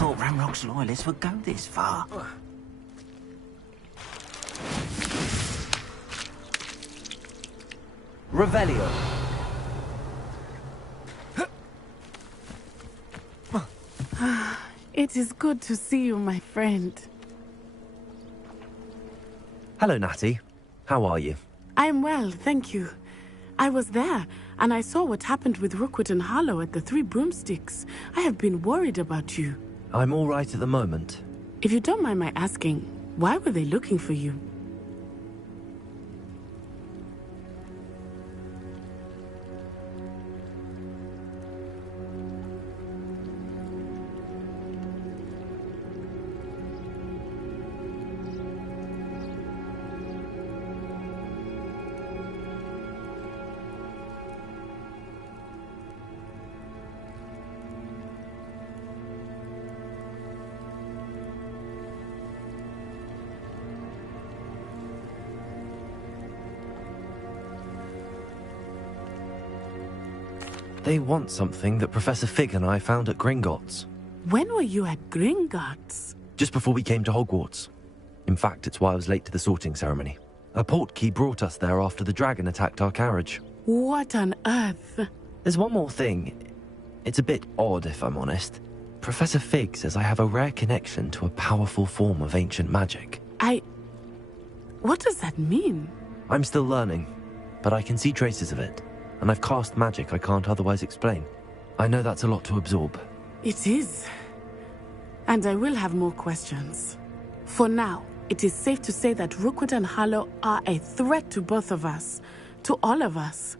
thought Ramrock's loyalists would go this far. Revelio. It is good to see you, my friend. Hello, Natty. How are you? I'm well, thank you. I was there, and I saw what happened with Rookwood and Harlow at the Three Broomsticks. I have been worried about you. I'm all right at the moment. If you don't mind my asking, why were they looking for you? They want something that Professor Fig and I found at Gringotts. When were you at Gringotts? Just before we came to Hogwarts. In fact, it's why I was late to the sorting ceremony. A portkey brought us there after the dragon attacked our carriage. What on earth? There's one more thing. It's a bit odd, if I'm honest. Professor Fig says I have a rare connection to a powerful form of ancient magic. What does that mean? I'm still learning, but I can see traces of it. And I've cast magic I can't otherwise explain. I know that's a lot to absorb. It is. And I will have more questions. For now, it is safe to say that Rookwood and Harlow are a threat to both of us. To all of us.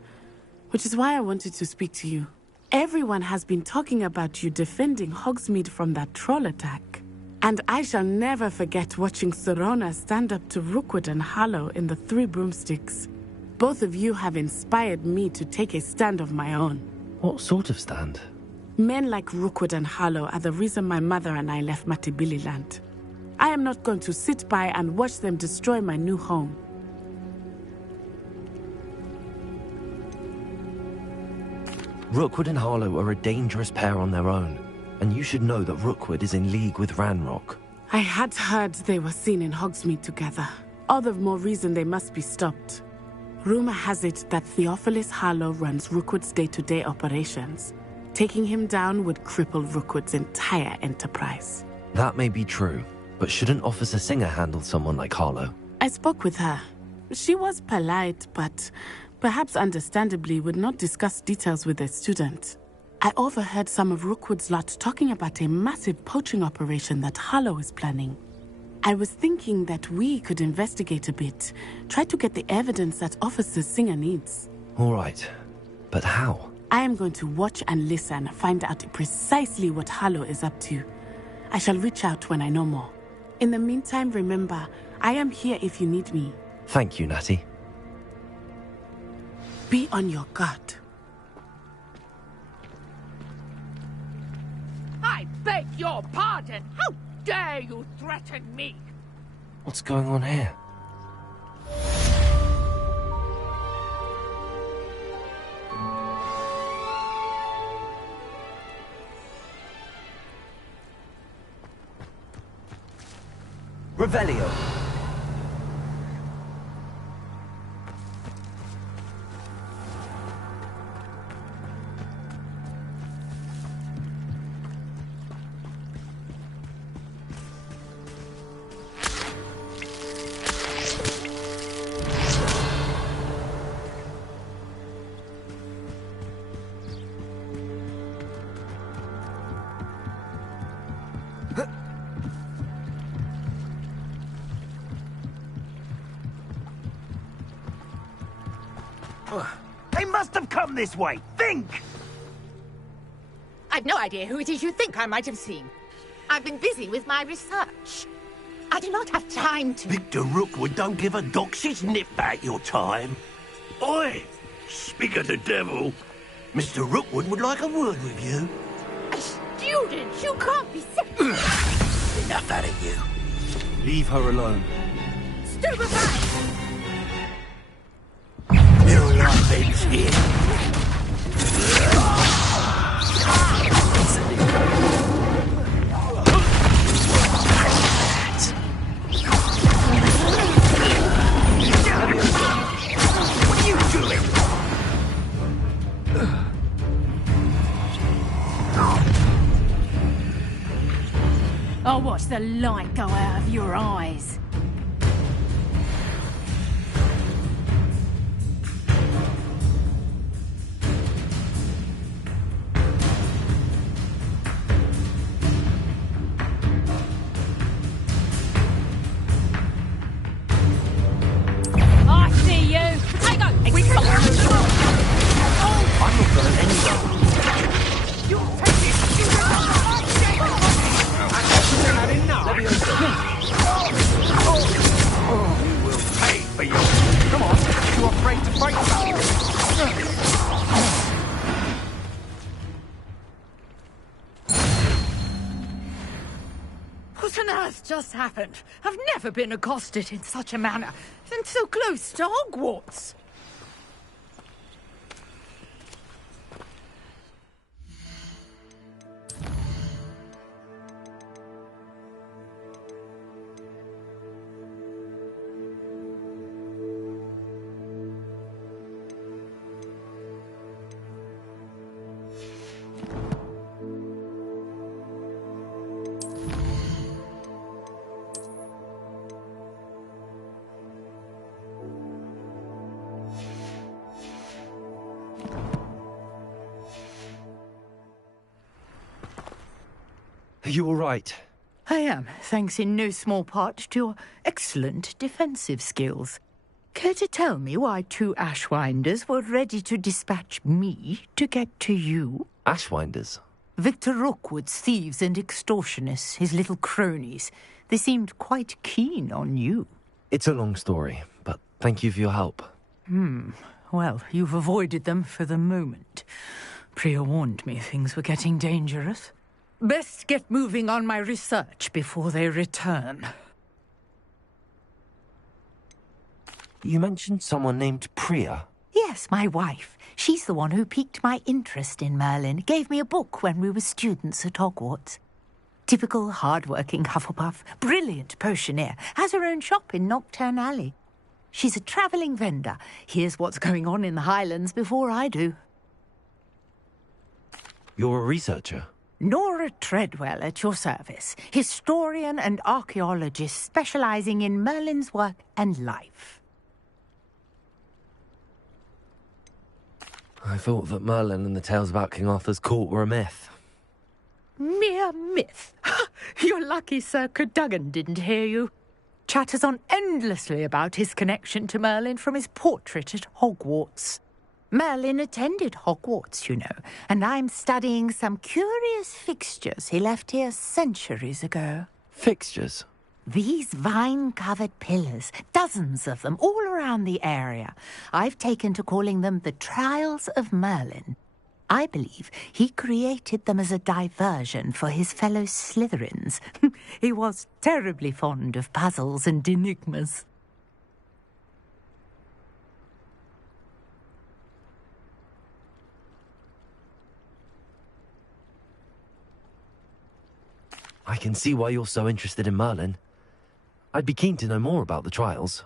Which is why I wanted to speak to you. Everyone has been talking about you defending Hogsmeade from that troll attack. And I shall never forget watching Sirona stand up to Rookwood and Harlow in the Three Broomsticks. Both of you have inspired me to take a stand of my own. What sort of stand? Men like Rookwood and Harlow are the reason my mother and I left Matabeleland. I am not going to sit by and watch them destroy my new home. Rookwood and Harlow are a dangerous pair on their own, and you should know that Rookwood is in league with Ranrock. I had heard they were seen in Hogsmeade together. All the more reason they must be stopped. Rumor has it that Theophilus Harlow runs Rookwood's day-to-day operations. Taking him down would cripple Rookwood's entire enterprise. That may be true, but shouldn't Officer Singer handle someone like Harlow? I spoke with her. She was polite, but perhaps understandably would not discuss details with a student. I overheard some of Rookwood's lot talking about a massive poaching operation that Harlow is planning. I was thinking that we could investigate a bit, try to get the evidence that Officer Singer needs. All right, but how? I am going to watch and listen, find out precisely what Harlow is up to. I shall reach out when I know more. In the meantime, remember, I am here if you need me. Thank you, Natty. Be on your guard. I beg your pardon! How dare you threaten me? What's going on here? Revelio. They must have come this way. Think! I've no idea who it is you think I might have seen. I've been busy with my research. I do not have time to... Victor Rookwood don't give a doxy's nip back your time. Oi! Speak of the devil. Mr. Rookwood would like a word with you. A student! You can't be serious! Enough out of you. Leave her alone. Stupefy! There are not vents here. the light go out of your eyes. I see you. Take on. We can. I'm not going anywhere. You will pay for your... Come on, you afraid to fight? What on earth just happened? I've never been accosted in such a manner, and so close to Hogwarts. Are you all right? I am, thanks in no small part to your excellent defensive skills. Care to tell me why 2 Ashwinders were ready to dispatch me to get to you? Ashwinders? Victor Rookwood's thieves and extortionists, his little cronies. They seemed quite keen on you. It's a long story, but thank you for your help. Well, you've avoided them for the moment. Priya warned me things were getting dangerous. Best get moving on my research before they return. You mentioned someone named Priya. Yes, my wife. She's the one who piqued my interest in Merlin. Gave me a book when we were students at Hogwarts. Typical hard-working Hufflepuff. Brilliant potioneer. Has her own shop in Nocturne Alley. She's a travelling vendor. Hears what's going on in the Highlands before I do. You're a researcher? Nora Treadwell at your service. Historian and archaeologist specialising in Merlin's work and life. I thought that Merlin and the tales about King Arthur's court were a myth. Mere myth. You're lucky Sir Cadogan didn't hear you. Chatters on endlessly about his connection to Merlin from his portrait at Hogwarts. Merlin attended Hogwarts, you know, and I'm studying some curious fixtures he left here centuries ago. Fixtures? These vine-covered pillars, dozens of them, all around the area. I've taken to calling them the Trials of Merlin. I believe he created them as a diversion for his fellow Slytherins. He was terribly fond of puzzles and enigmas. I can see why you're so interested in Merlin. I'd be keen to know more about the trials.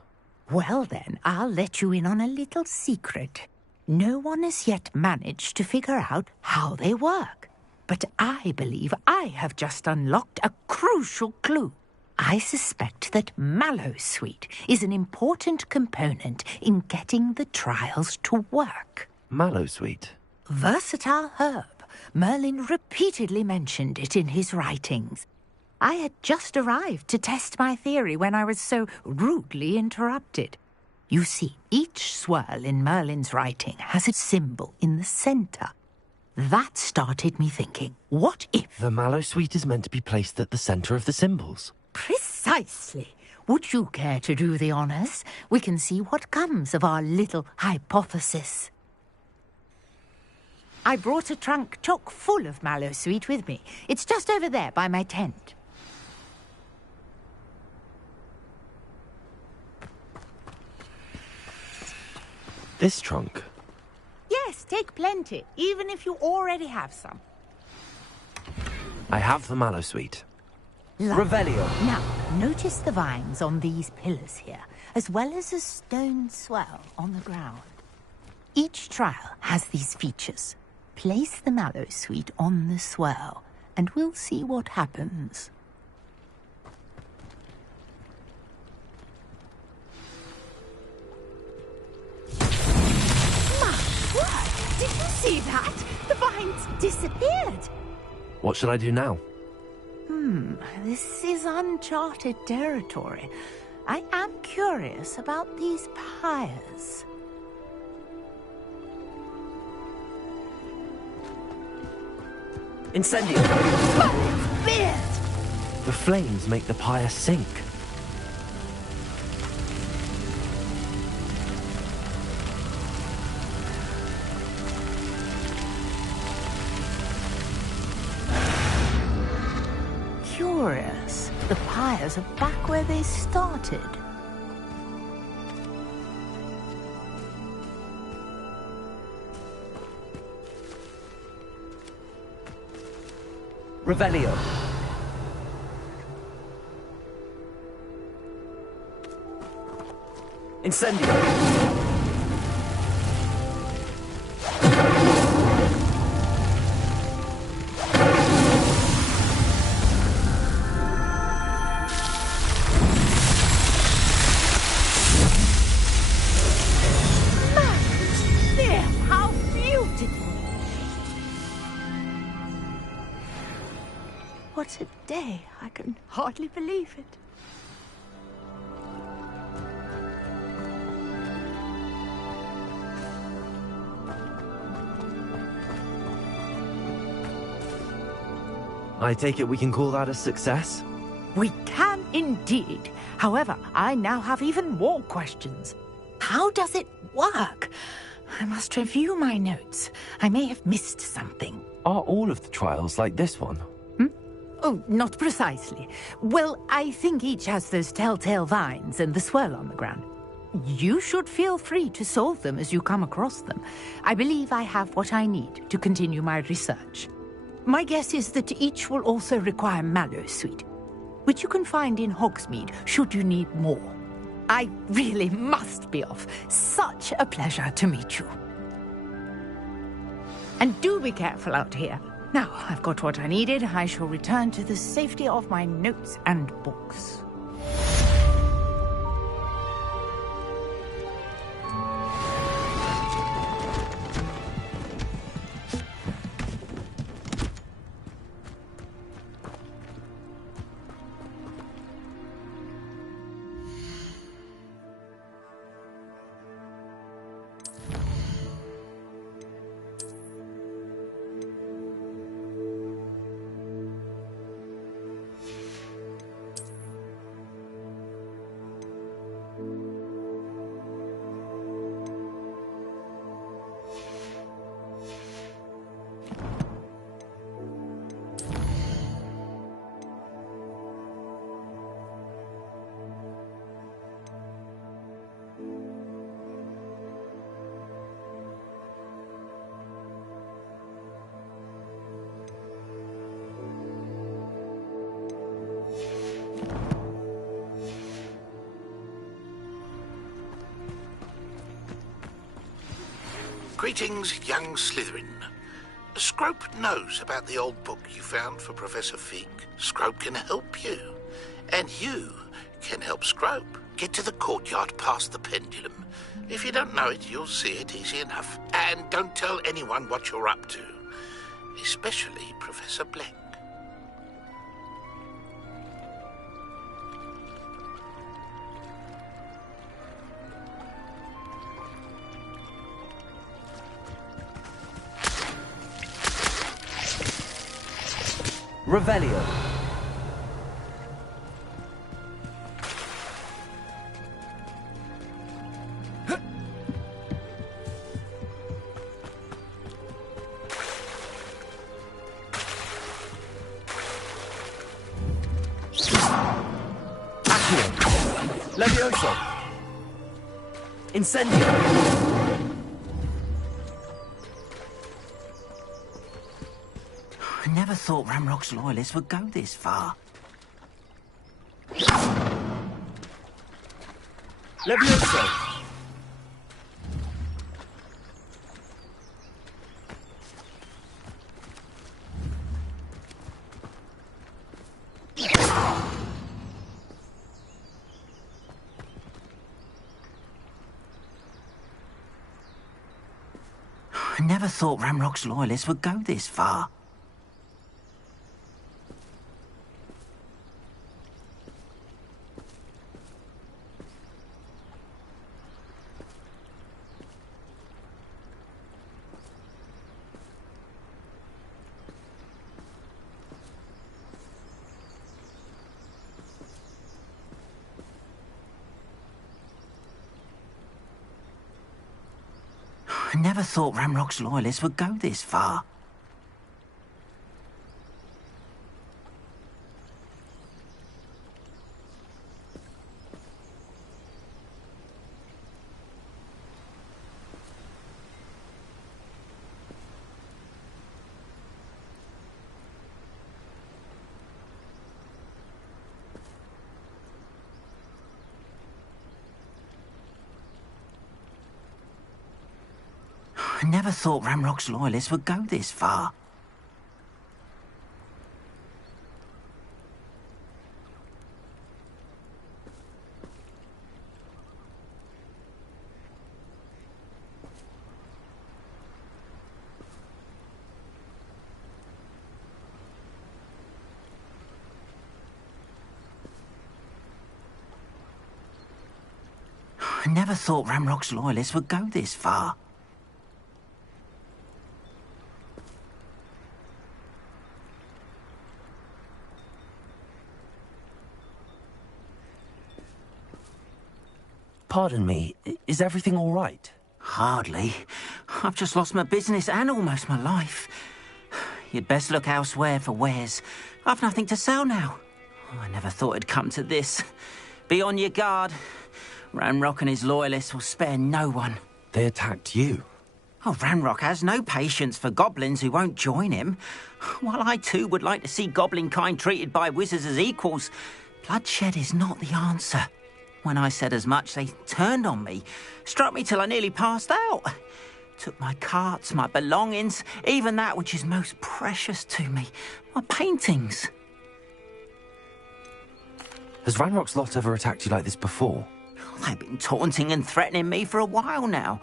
Well then, I'll let you in on a little secret. No one has yet managed to figure out how they work. But I believe I have just unlocked a crucial clue. I suspect that Mallowsweet is an important component in getting the trials to work. Mallowsweet? Versatile herb. Merlin repeatedly mentioned it in his writings. I had just arrived to test my theory when I was so rudely interrupted. You see, each swirl in Merlin's writing has a symbol in the centre. That started me thinking, what if... The Mallowsweet is meant to be placed at the centre of the symbols. Precisely. Would you care to do the honours? We can see what comes of our little hypothesis. I brought a trunk chock full of Mallowsweet with me. It's just over there by my tent. This trunk? Yes, take plenty, even if you already have some. I have the Mallowsweet. Revelio. Now, notice the vines on these pillars here, as well as a stone swell on the ground. Each trial has these features. Place the Mallowsweet on the swell, and we'll see what happens. disappeared. What should I do now? This is uncharted territory. I am curious about these pyres. Incendio! The flames make the pyre sink. Curious. The pyres are back where they started. Revelio. Incendio. How beautiful! What a day! I can hardly believe it. I take it we can call that a success? We can indeed. However, I now have even more questions. How does it work? I must review my notes. I may have missed something. Are all of the trials like this one? Oh, not precisely. Well, I think each has those telltale vines and the swirl on the ground. You should feel free to solve them as you come across them. I believe I have what I need to continue my research. My guess is that each will also require Mallowsweet, which you can find in Hogsmeade should you need more. I really must be off. Such a pleasure to meet you. And do be careful out here. Now, I've got what I needed. I shall return to the safety of my notes and books. Greetings, young Slytherin. Scrope knows about the old book you found for Professor Fig. Scrope can help you. And you can help Scrope. Get to the courtyard past the pendulum. If you don't know it, you'll see it easy enough. And don't tell anyone what you're up to. Especially Professor Blank. Revelio. Accio. Levioso. Incendio. I never thought Ramrock's loyalists would go this far. Levioso. I never thought Ranrock's loyalists would go this far. I never thought Ranrock's loyalists would go this far. I never thought Ranrock's loyalists would go this far. I never thought Ranrock's loyalists would go this far. Pardon me, is everything all right? Hardly. I've just lost my business and almost my life. You'd best look elsewhere for wares. I've nothing to sell now. I never thought it'd come to this. Be on your guard. Ranrock and his loyalists will spare no one. They attacked you? Oh, Ranrock has no patience for goblins who won't join him. While I too would like to see goblin kind treated by wizards as equals, bloodshed is not the answer. When I said as much, they turned on me, struck me till I nearly passed out. Took my carts, my belongings, even that which is most precious to me, my paintings. Has Ranrock's lot ever attacked you like this before? They've been taunting and threatening me for a while now,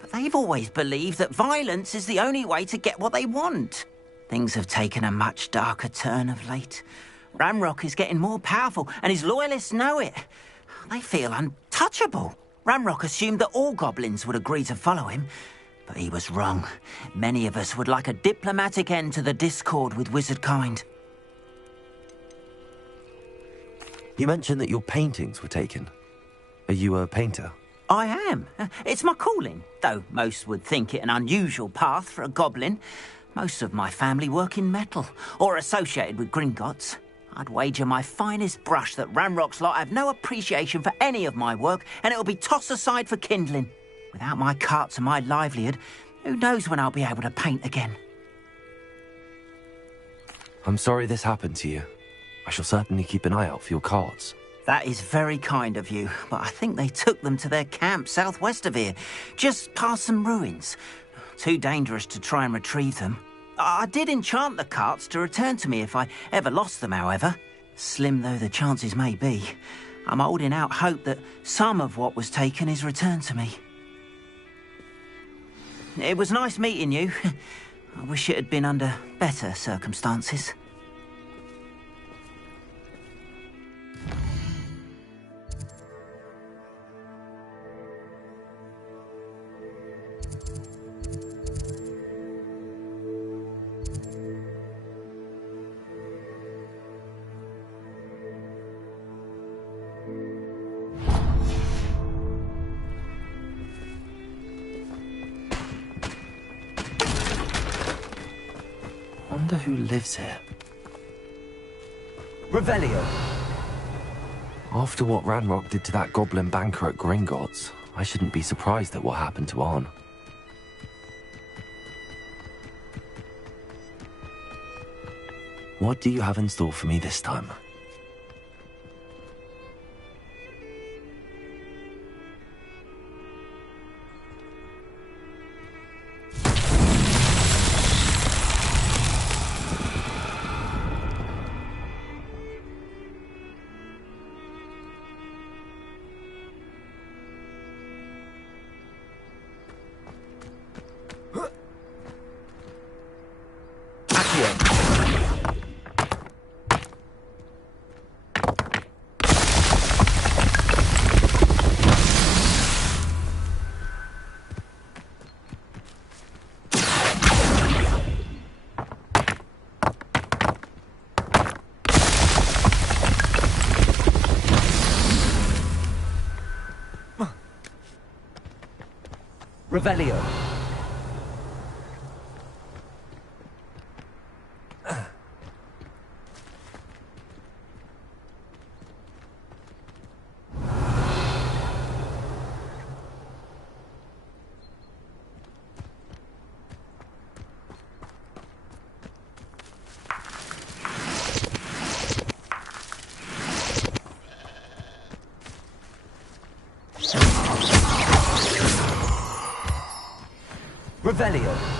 but they've always believed that violence is the only way to get what they want. Things have taken a much darker turn of late. Ranrock is getting more powerful, and his loyalists know it. They feel untouchable. Ranrock assumed that all goblins would agree to follow him, but he was wrong. Many of us would like a diplomatic end to the discord with wizard kind. You mentioned that your paintings were taken. Are you a painter? I am. It's my calling, though most would think it an unusual path for a goblin. Most of my family work in metal, or associated with Gringotts. I'd wager my finest brush that Ranrock's lot have no appreciation for any of my work, and it'll be tossed aside for kindling. Without my carts and my livelihood, who knows when I'll be able to paint again. I'm sorry this happened to you. I shall certainly keep an eye out for your cards. That is very kind of you, but I think they took them to their camp southwest of here, just past some ruins. Too dangerous to try and retrieve them. I did enchant the carts to return to me if I ever lost them, however. Slim though the chances may be, I'm holding out hope that some of what was taken is returned to me. It was nice meeting you. I wish it had been under better circumstances. Wonder who lives here. Revelio. After what Ranrock did to that goblin banker at Gringotts, I shouldn't be surprised at what happened to Arn. What do you have in store for me this time? Revelio. Revelio.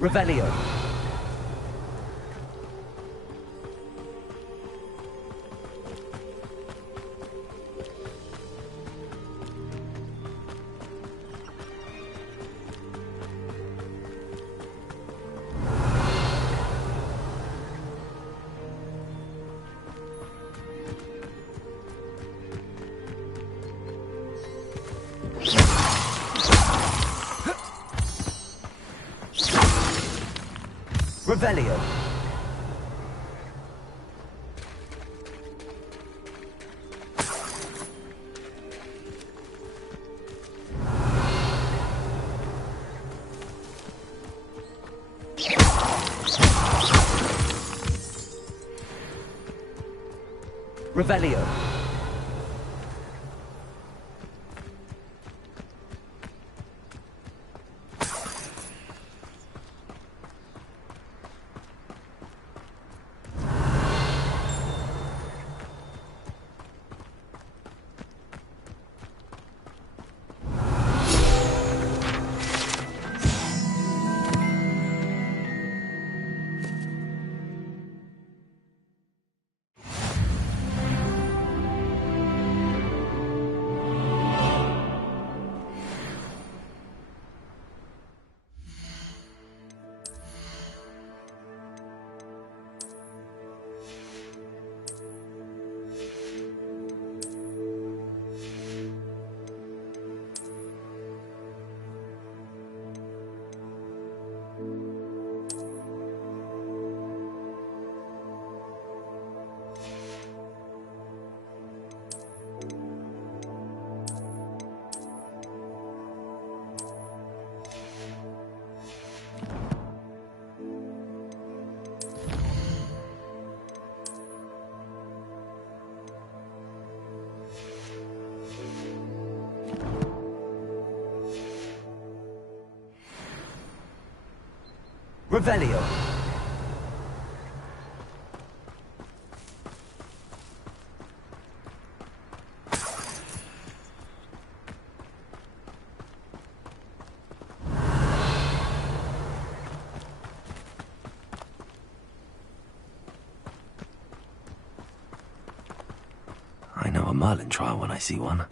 Revelio. Revelio. Revelio. Revelio. I know a Merlin trial when I see one.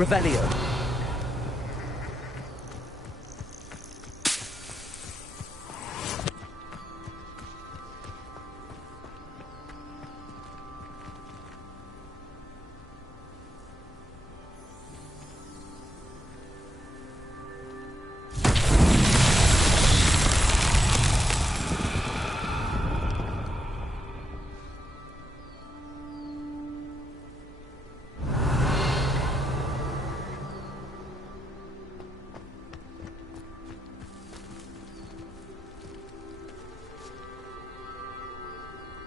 Revelio.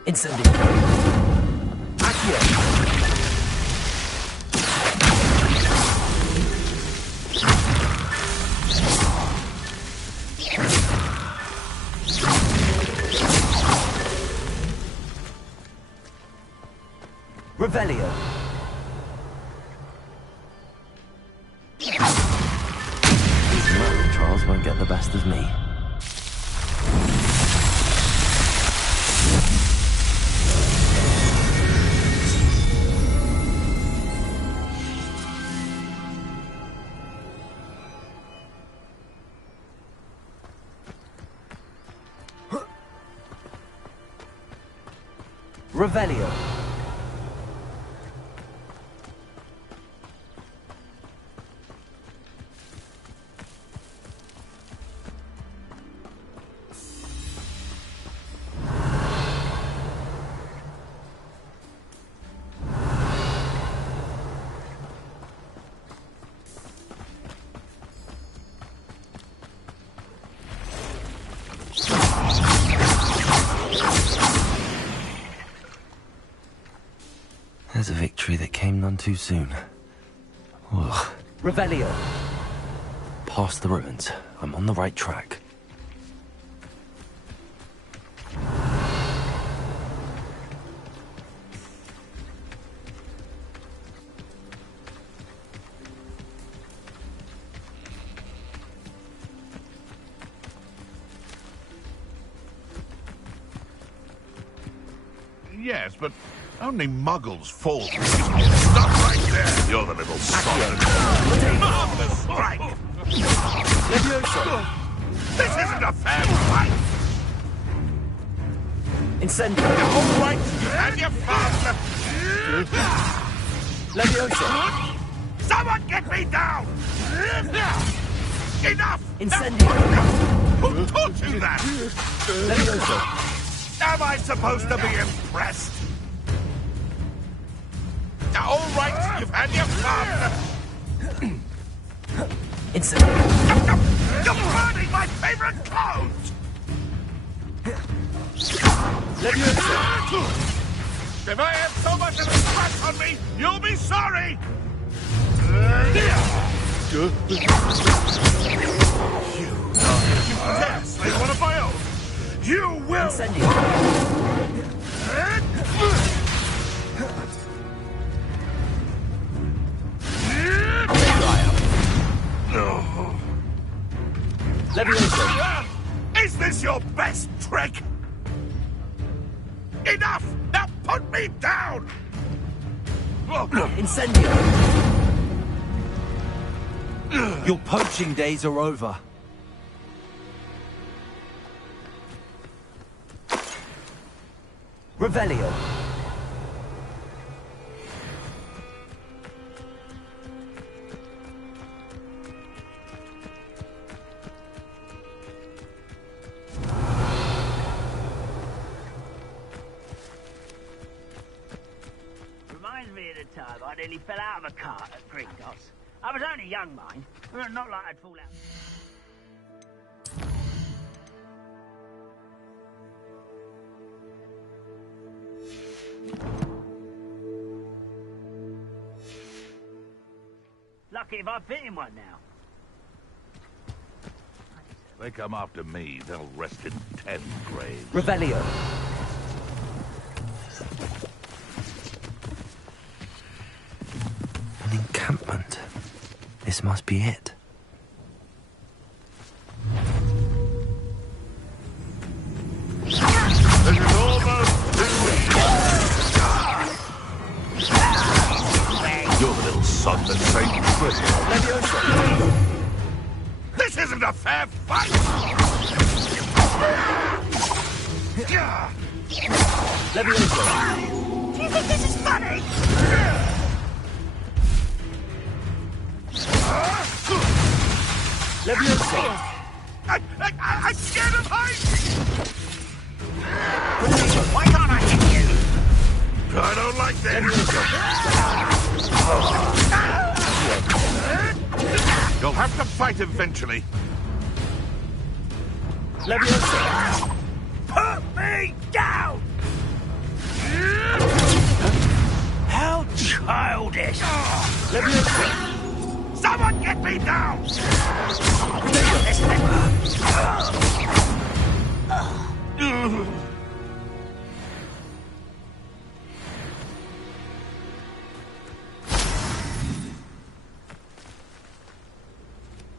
Incendio. Accio. Revelio. These Merlin trials won't get the best of me. Revelio. There's a victory that came none too soon. Ugh. Revelio. Past the ruins. I'm on the right track. Yes, but only muggles fall. Stop right there! You're the little sod. Marvelous strike! Levioso. This isn't a fair fight! Incendio. All right, and your father! Levioso. Someone get me down! Enough! Incendio. Who taught you that? Levioso. Am I supposed to be impressed? All right, you've had your fun. Incendio. You're burning my favorite clothes! Levioso. If I have so much of a scratch on me, you'll be sorry! You dare slay one of my own! You will! Levioso. Is this Incendio! Your poaching days are over. Revelio. Reminds me of the time I nearly fell out of a cart at Gringotts. I was only young, mind. Not like I'd fall out. Lucky if I fit in one now. They come after me, they'll rest in 10 graves. Revelio. An encampment. This must be it. You're the little son that saved Christmas. This isn't a fair fight! Do you think this is funny? I'm scared of heights! Why can't I hit you? I don't like that. You'll have to fight eventually. Leviosa. Put me down! How childish! Leviosa. Someone get me down!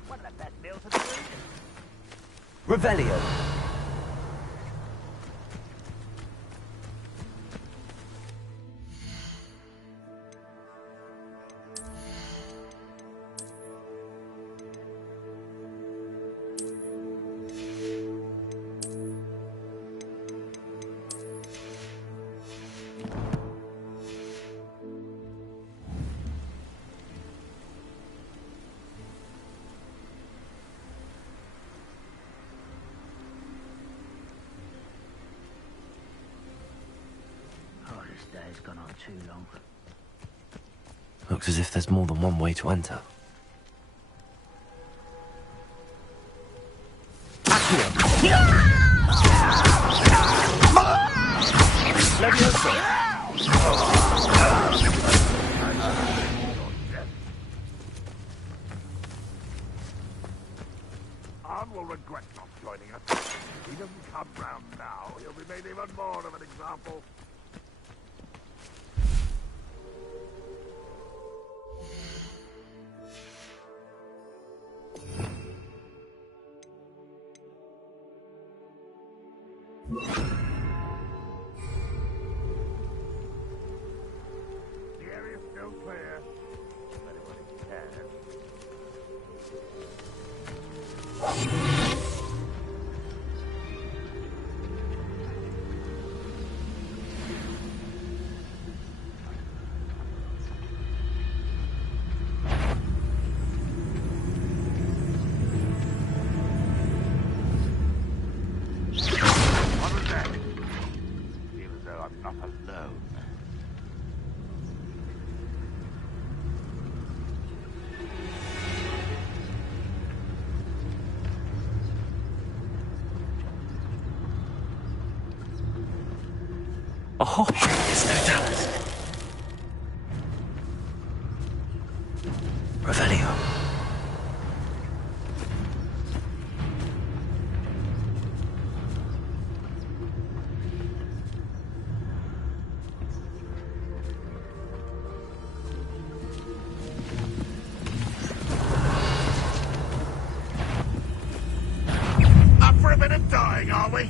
One of the best meals of the week. Revelio. Day's gone on too long. Looks as if there's more than one way to enter. Arn will regret not joining us. If he doesn't come round now, he'll be made even more of an example. The area's still clear. If anyone cares. What was that? Feel as though I'm not alone. Oh, There's no doubt. Revelio. Up for a bit of dying, are we?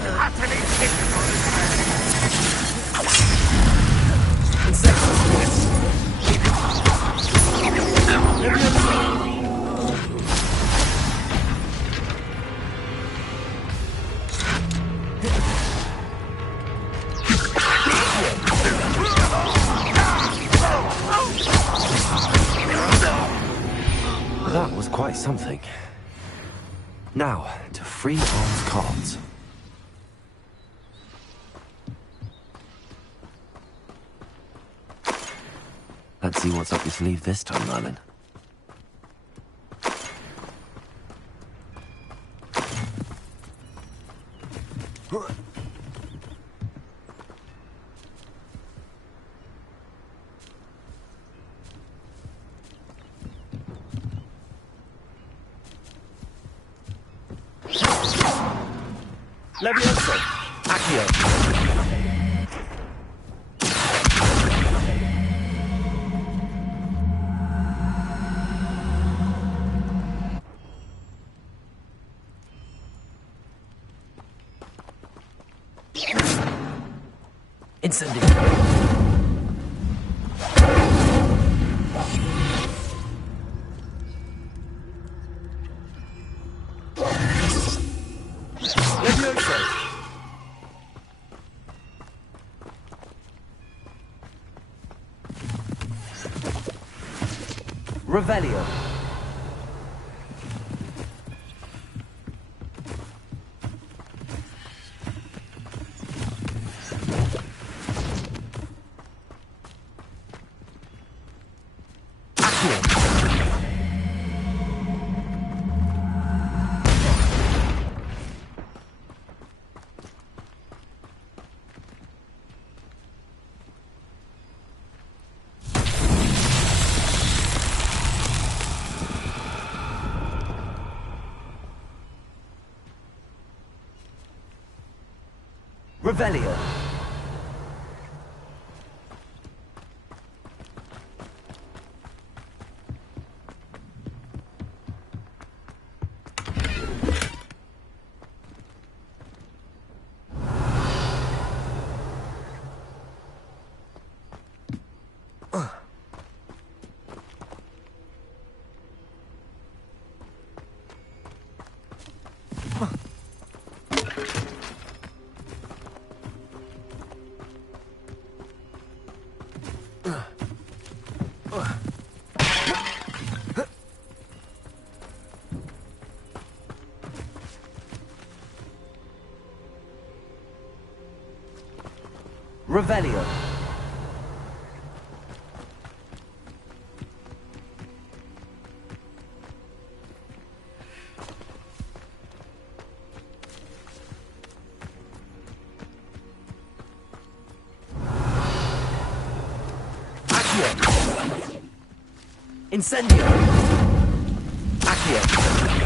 I'm utterly That was quite something. Now, to free Arm's cards. Let's see what's up your sleeve this time, Merlin. Levioso! Accio! Incendio! Revelio. Revelio. Revelio. Accio. Incendio. Accio.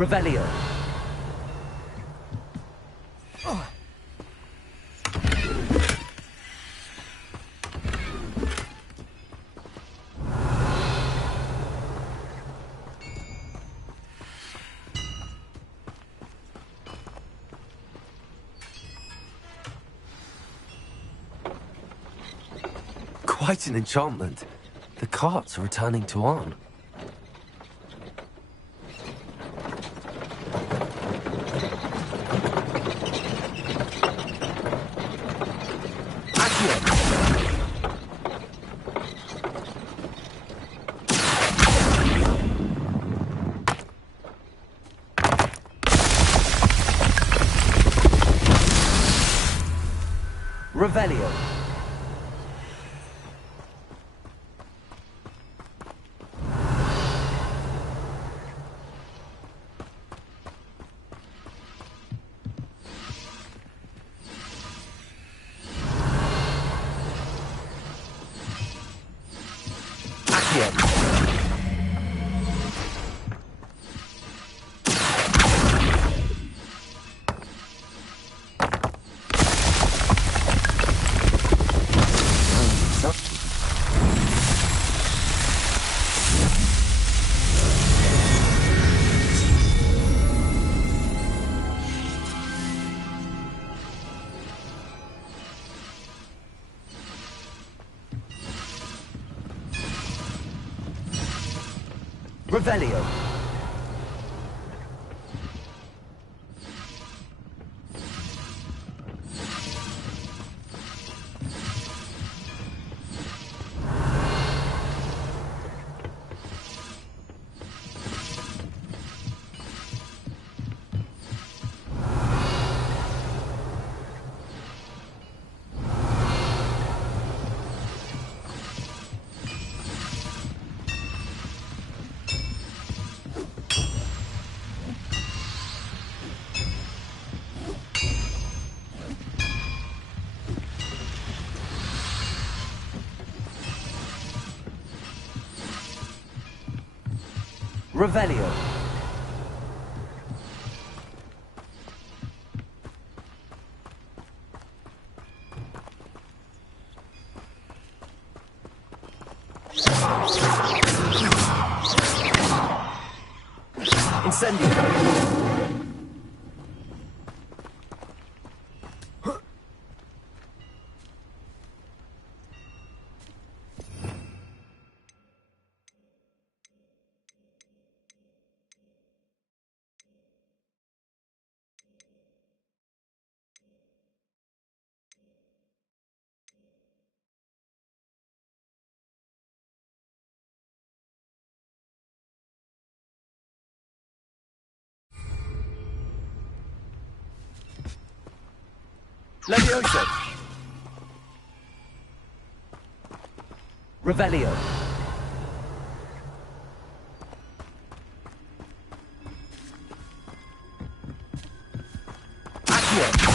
Revelio. Quite an enchantment. The carts are returning to Arn. Revelio. Revelio. Revelio. Incendio. Levioso. Revelio. Accio.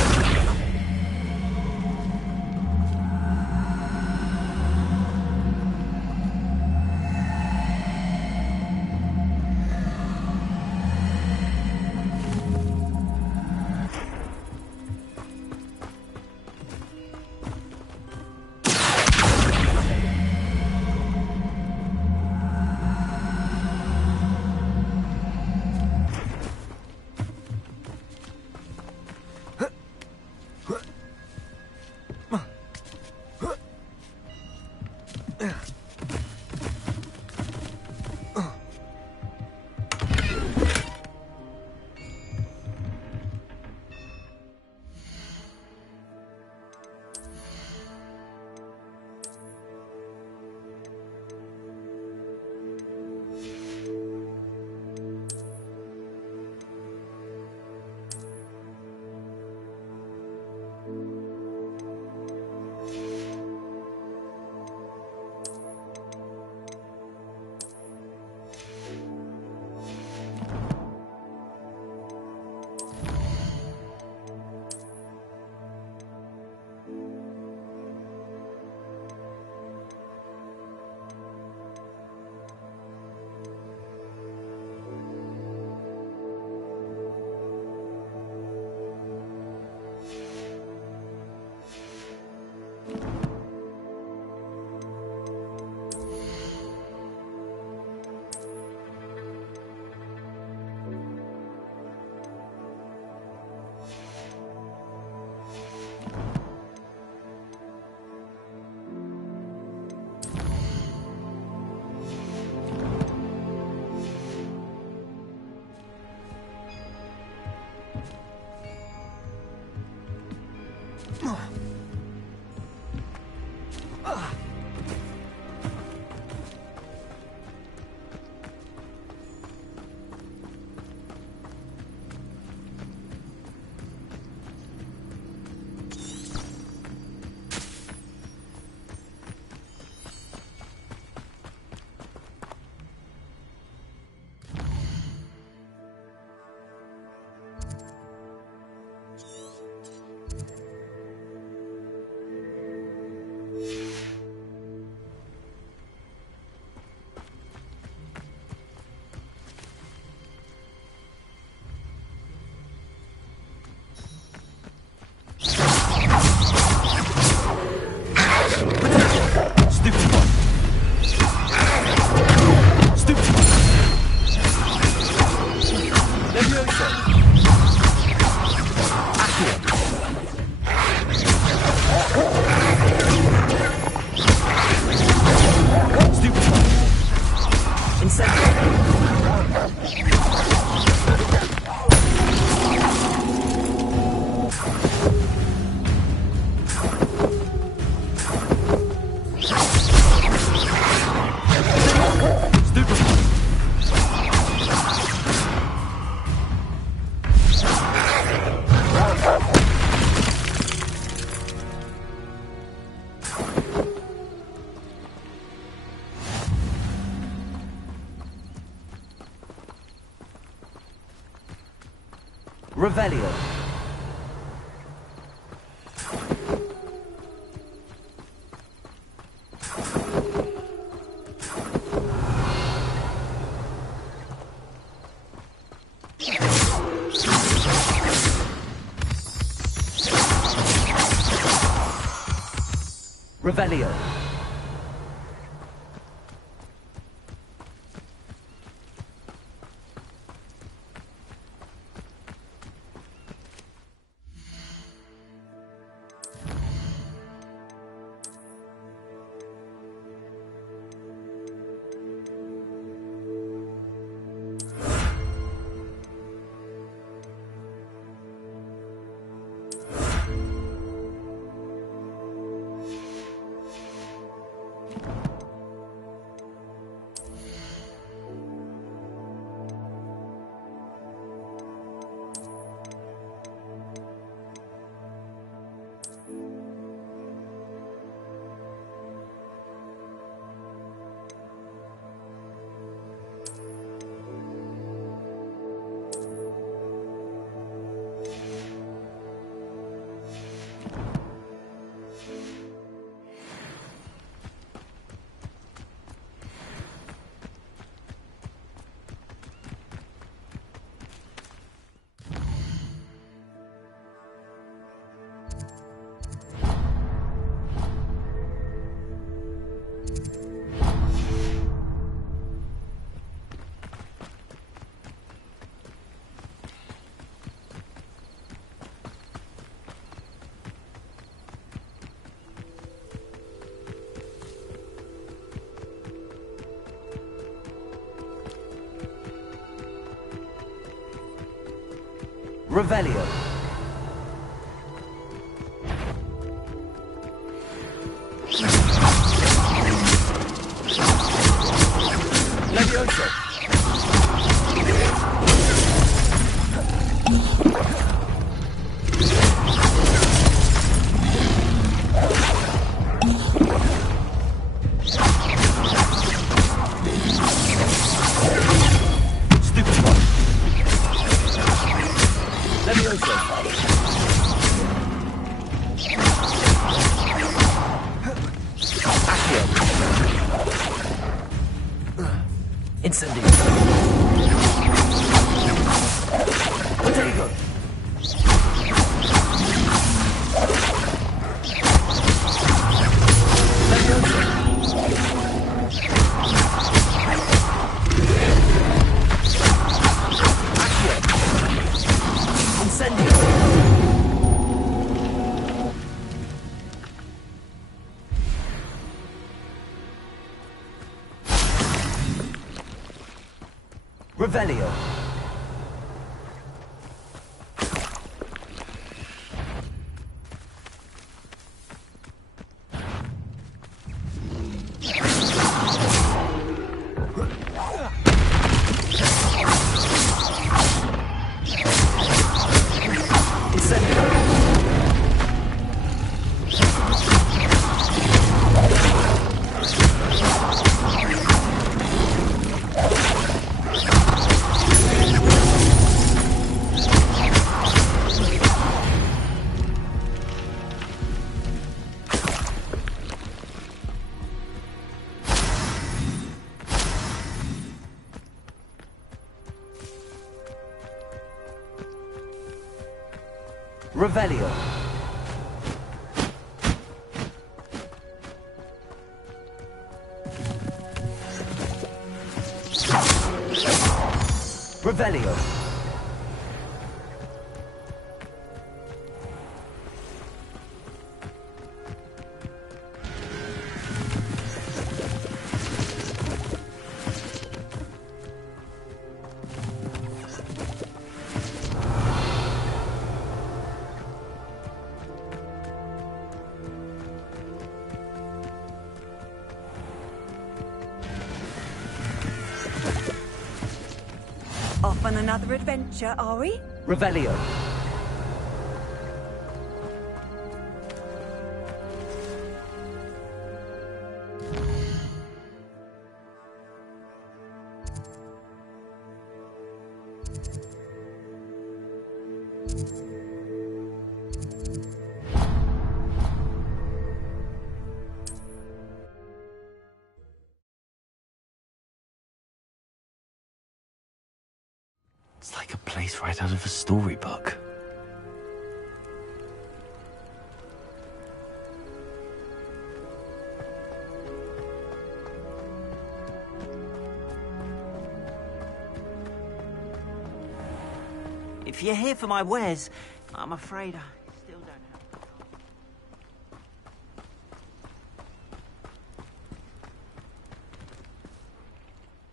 Revelio. Revelio. Revelio. Levioso. Revelio. Revelio. Revelio. Off on another adventure, are we? Revelio. It's like a place right out of a storybook. If you're here for my wares, I'm afraid I still don't have...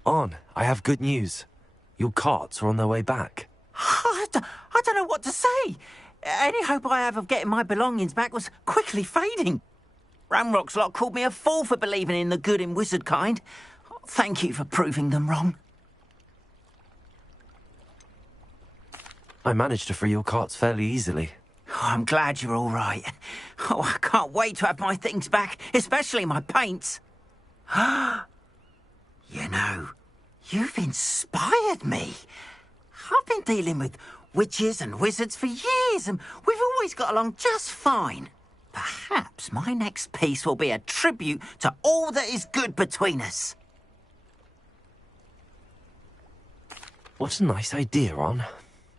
On, I have good news. Your carts are on their way back. I don't know what to say. Any hope I have of getting my belongings back was quickly fading. Ramrock's lot called me a fool for believing in the good in wizard kind. Thank you for proving them wrong. I managed to free your carts fairly easily. Oh, I'm glad you're all right. Oh, I can't wait to have my things back, especially my paints. You know, you've inspired me. I've been dealing with witches and wizards for years, and we've always got along just fine. Perhaps my next piece will be a tribute to all that is good between us. What a nice idea, Ron.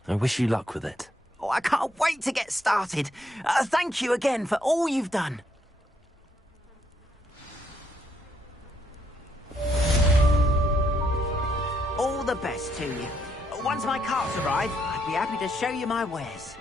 I wish you luck with it. Oh, I can't wait to get started. Thank you again for all you've done. All the best to you. Once my carts arrive, I'd be happy to show you my wares.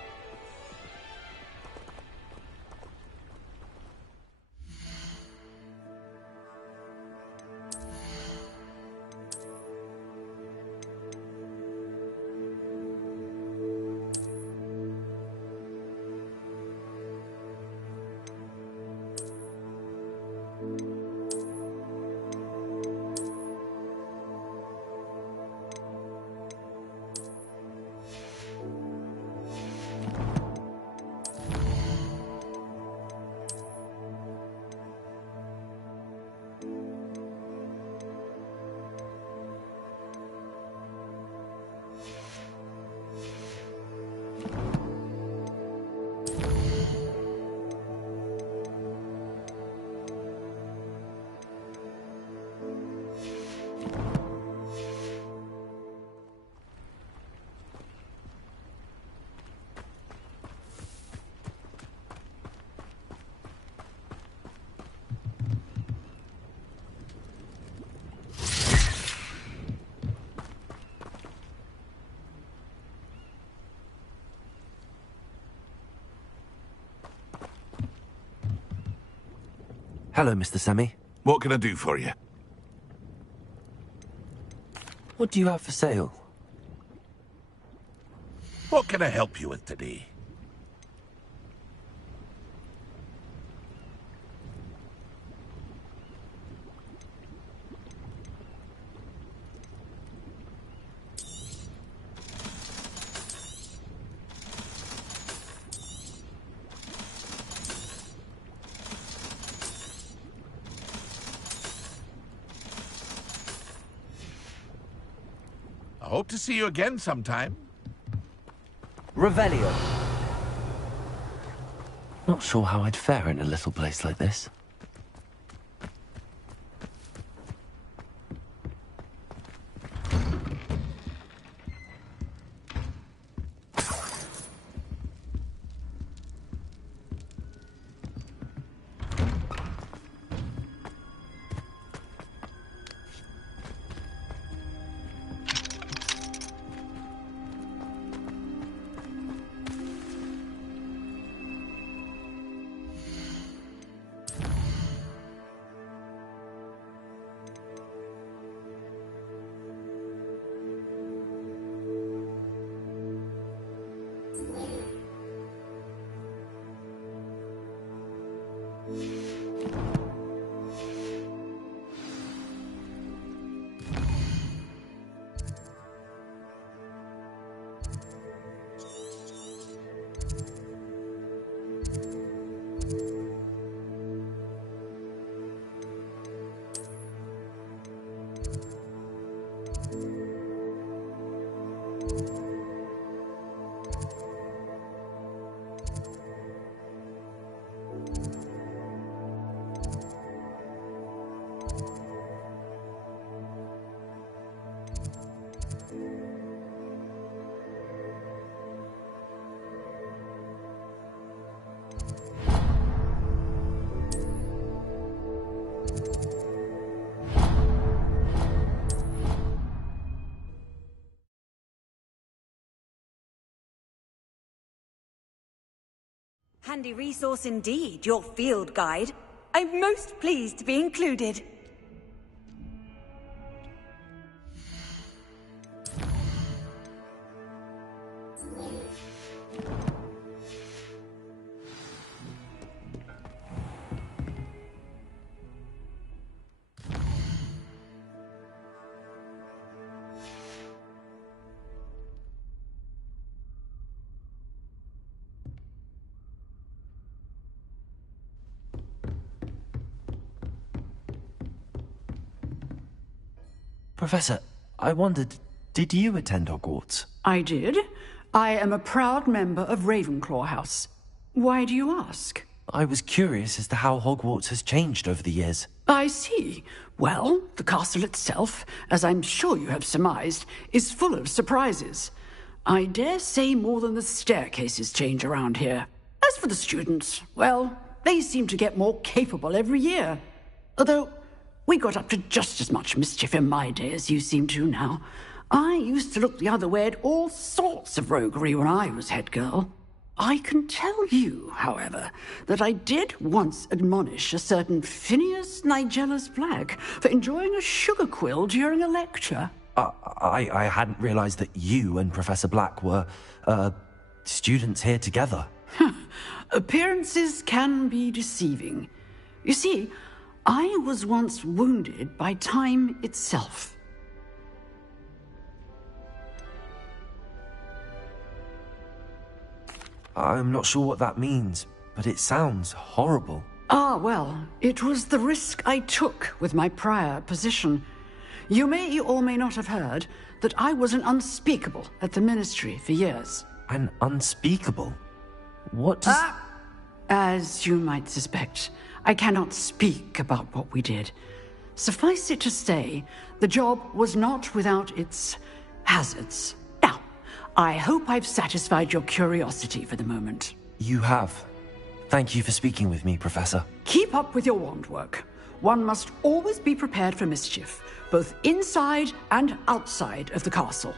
Hello, Mr. Semi. What can I do for you? What do you have for sale? What can I help you with today? I hope to see you again sometime. Revelio. Not sure how I'd fare in a little place like this. Handy resource indeed, your field guide. I'm most pleased to be included. Professor, I wondered, did you attend Hogwarts? I did. I am a proud member of Ravenclaw House. Why do you ask? I was curious as to how Hogwarts has changed over the years. I see. Well, the castle itself, as I'm sure you have surmised, is full of surprises. I dare say more than the staircases change around here. As for the students, well, they seem to get more capable every year. Although, we got up to just as much mischief in my day as you seem to now. I used to look the other way at all sorts of roguery when I was head girl. I can tell you, however, that I did once admonish a certain Phineas Nigellus Black for enjoying a sugar quill during a lecture. I hadn't realized that you and Professor Black were, students here together. Appearances can be deceiving. You see, I was once wounded by time itself. I'm not sure what that means, but it sounds horrible. Ah, well, it was the risk I took with my prior position. You may or may not have heard that I was an unspeakable at the Ministry for years. An unspeakable? What does... As you might suspect, I cannot speak about what we did. Suffice it to say, the job was not without its hazards. Now, I hope I've satisfied your curiosity for the moment. You have. Thank you for speaking with me, Professor. Keep up with your wand work. One must always be prepared for mischief, both inside and outside of the castle.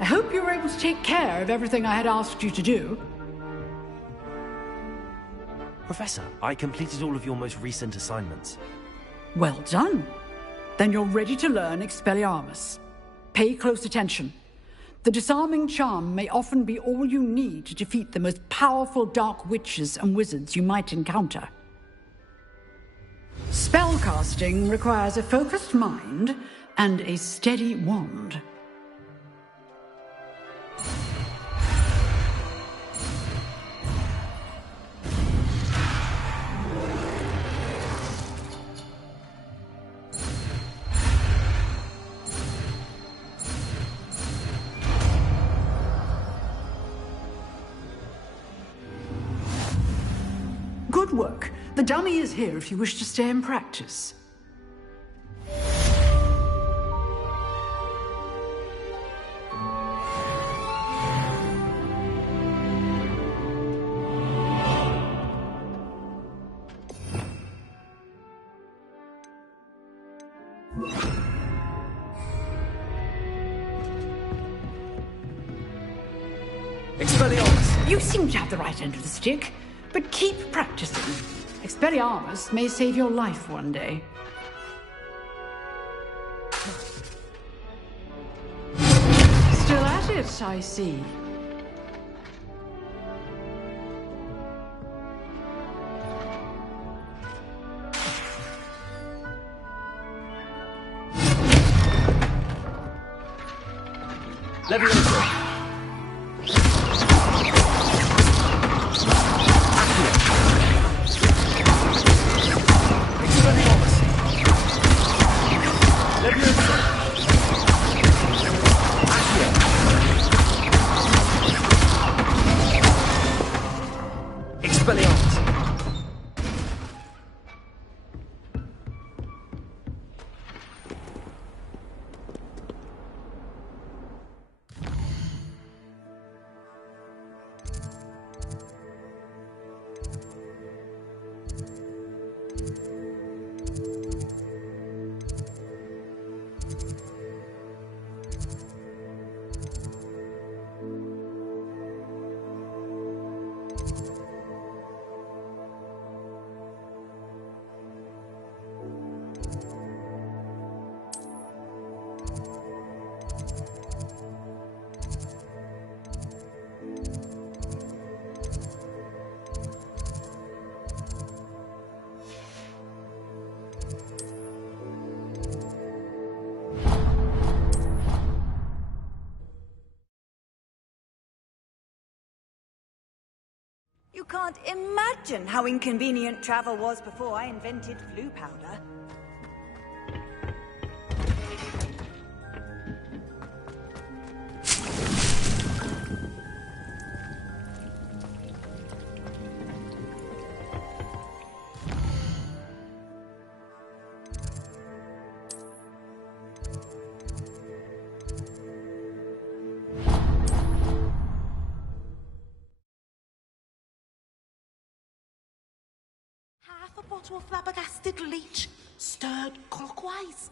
I hope you were able to take care of everything I had asked you to do. Professor, I completed all of your most recent assignments. Well done. Then you're ready to learn Expelliarmus. Pay close attention. The disarming charm may often be all you need to defeat the most powerful dark witches and wizards you might encounter. Spellcasting requires a focused mind and a steady wand. Good work. The dummy is here if you wish to stay and practice. Expelliarmus! You seem to have the right end of the stick. But keep practicing. Expelliarmus may save your life one day. Still at it, I see. Levioso. You can't imagine how inconvenient travel was before I invented flu powder. Half a bottle of flabbergasted leech, stirred clockwise.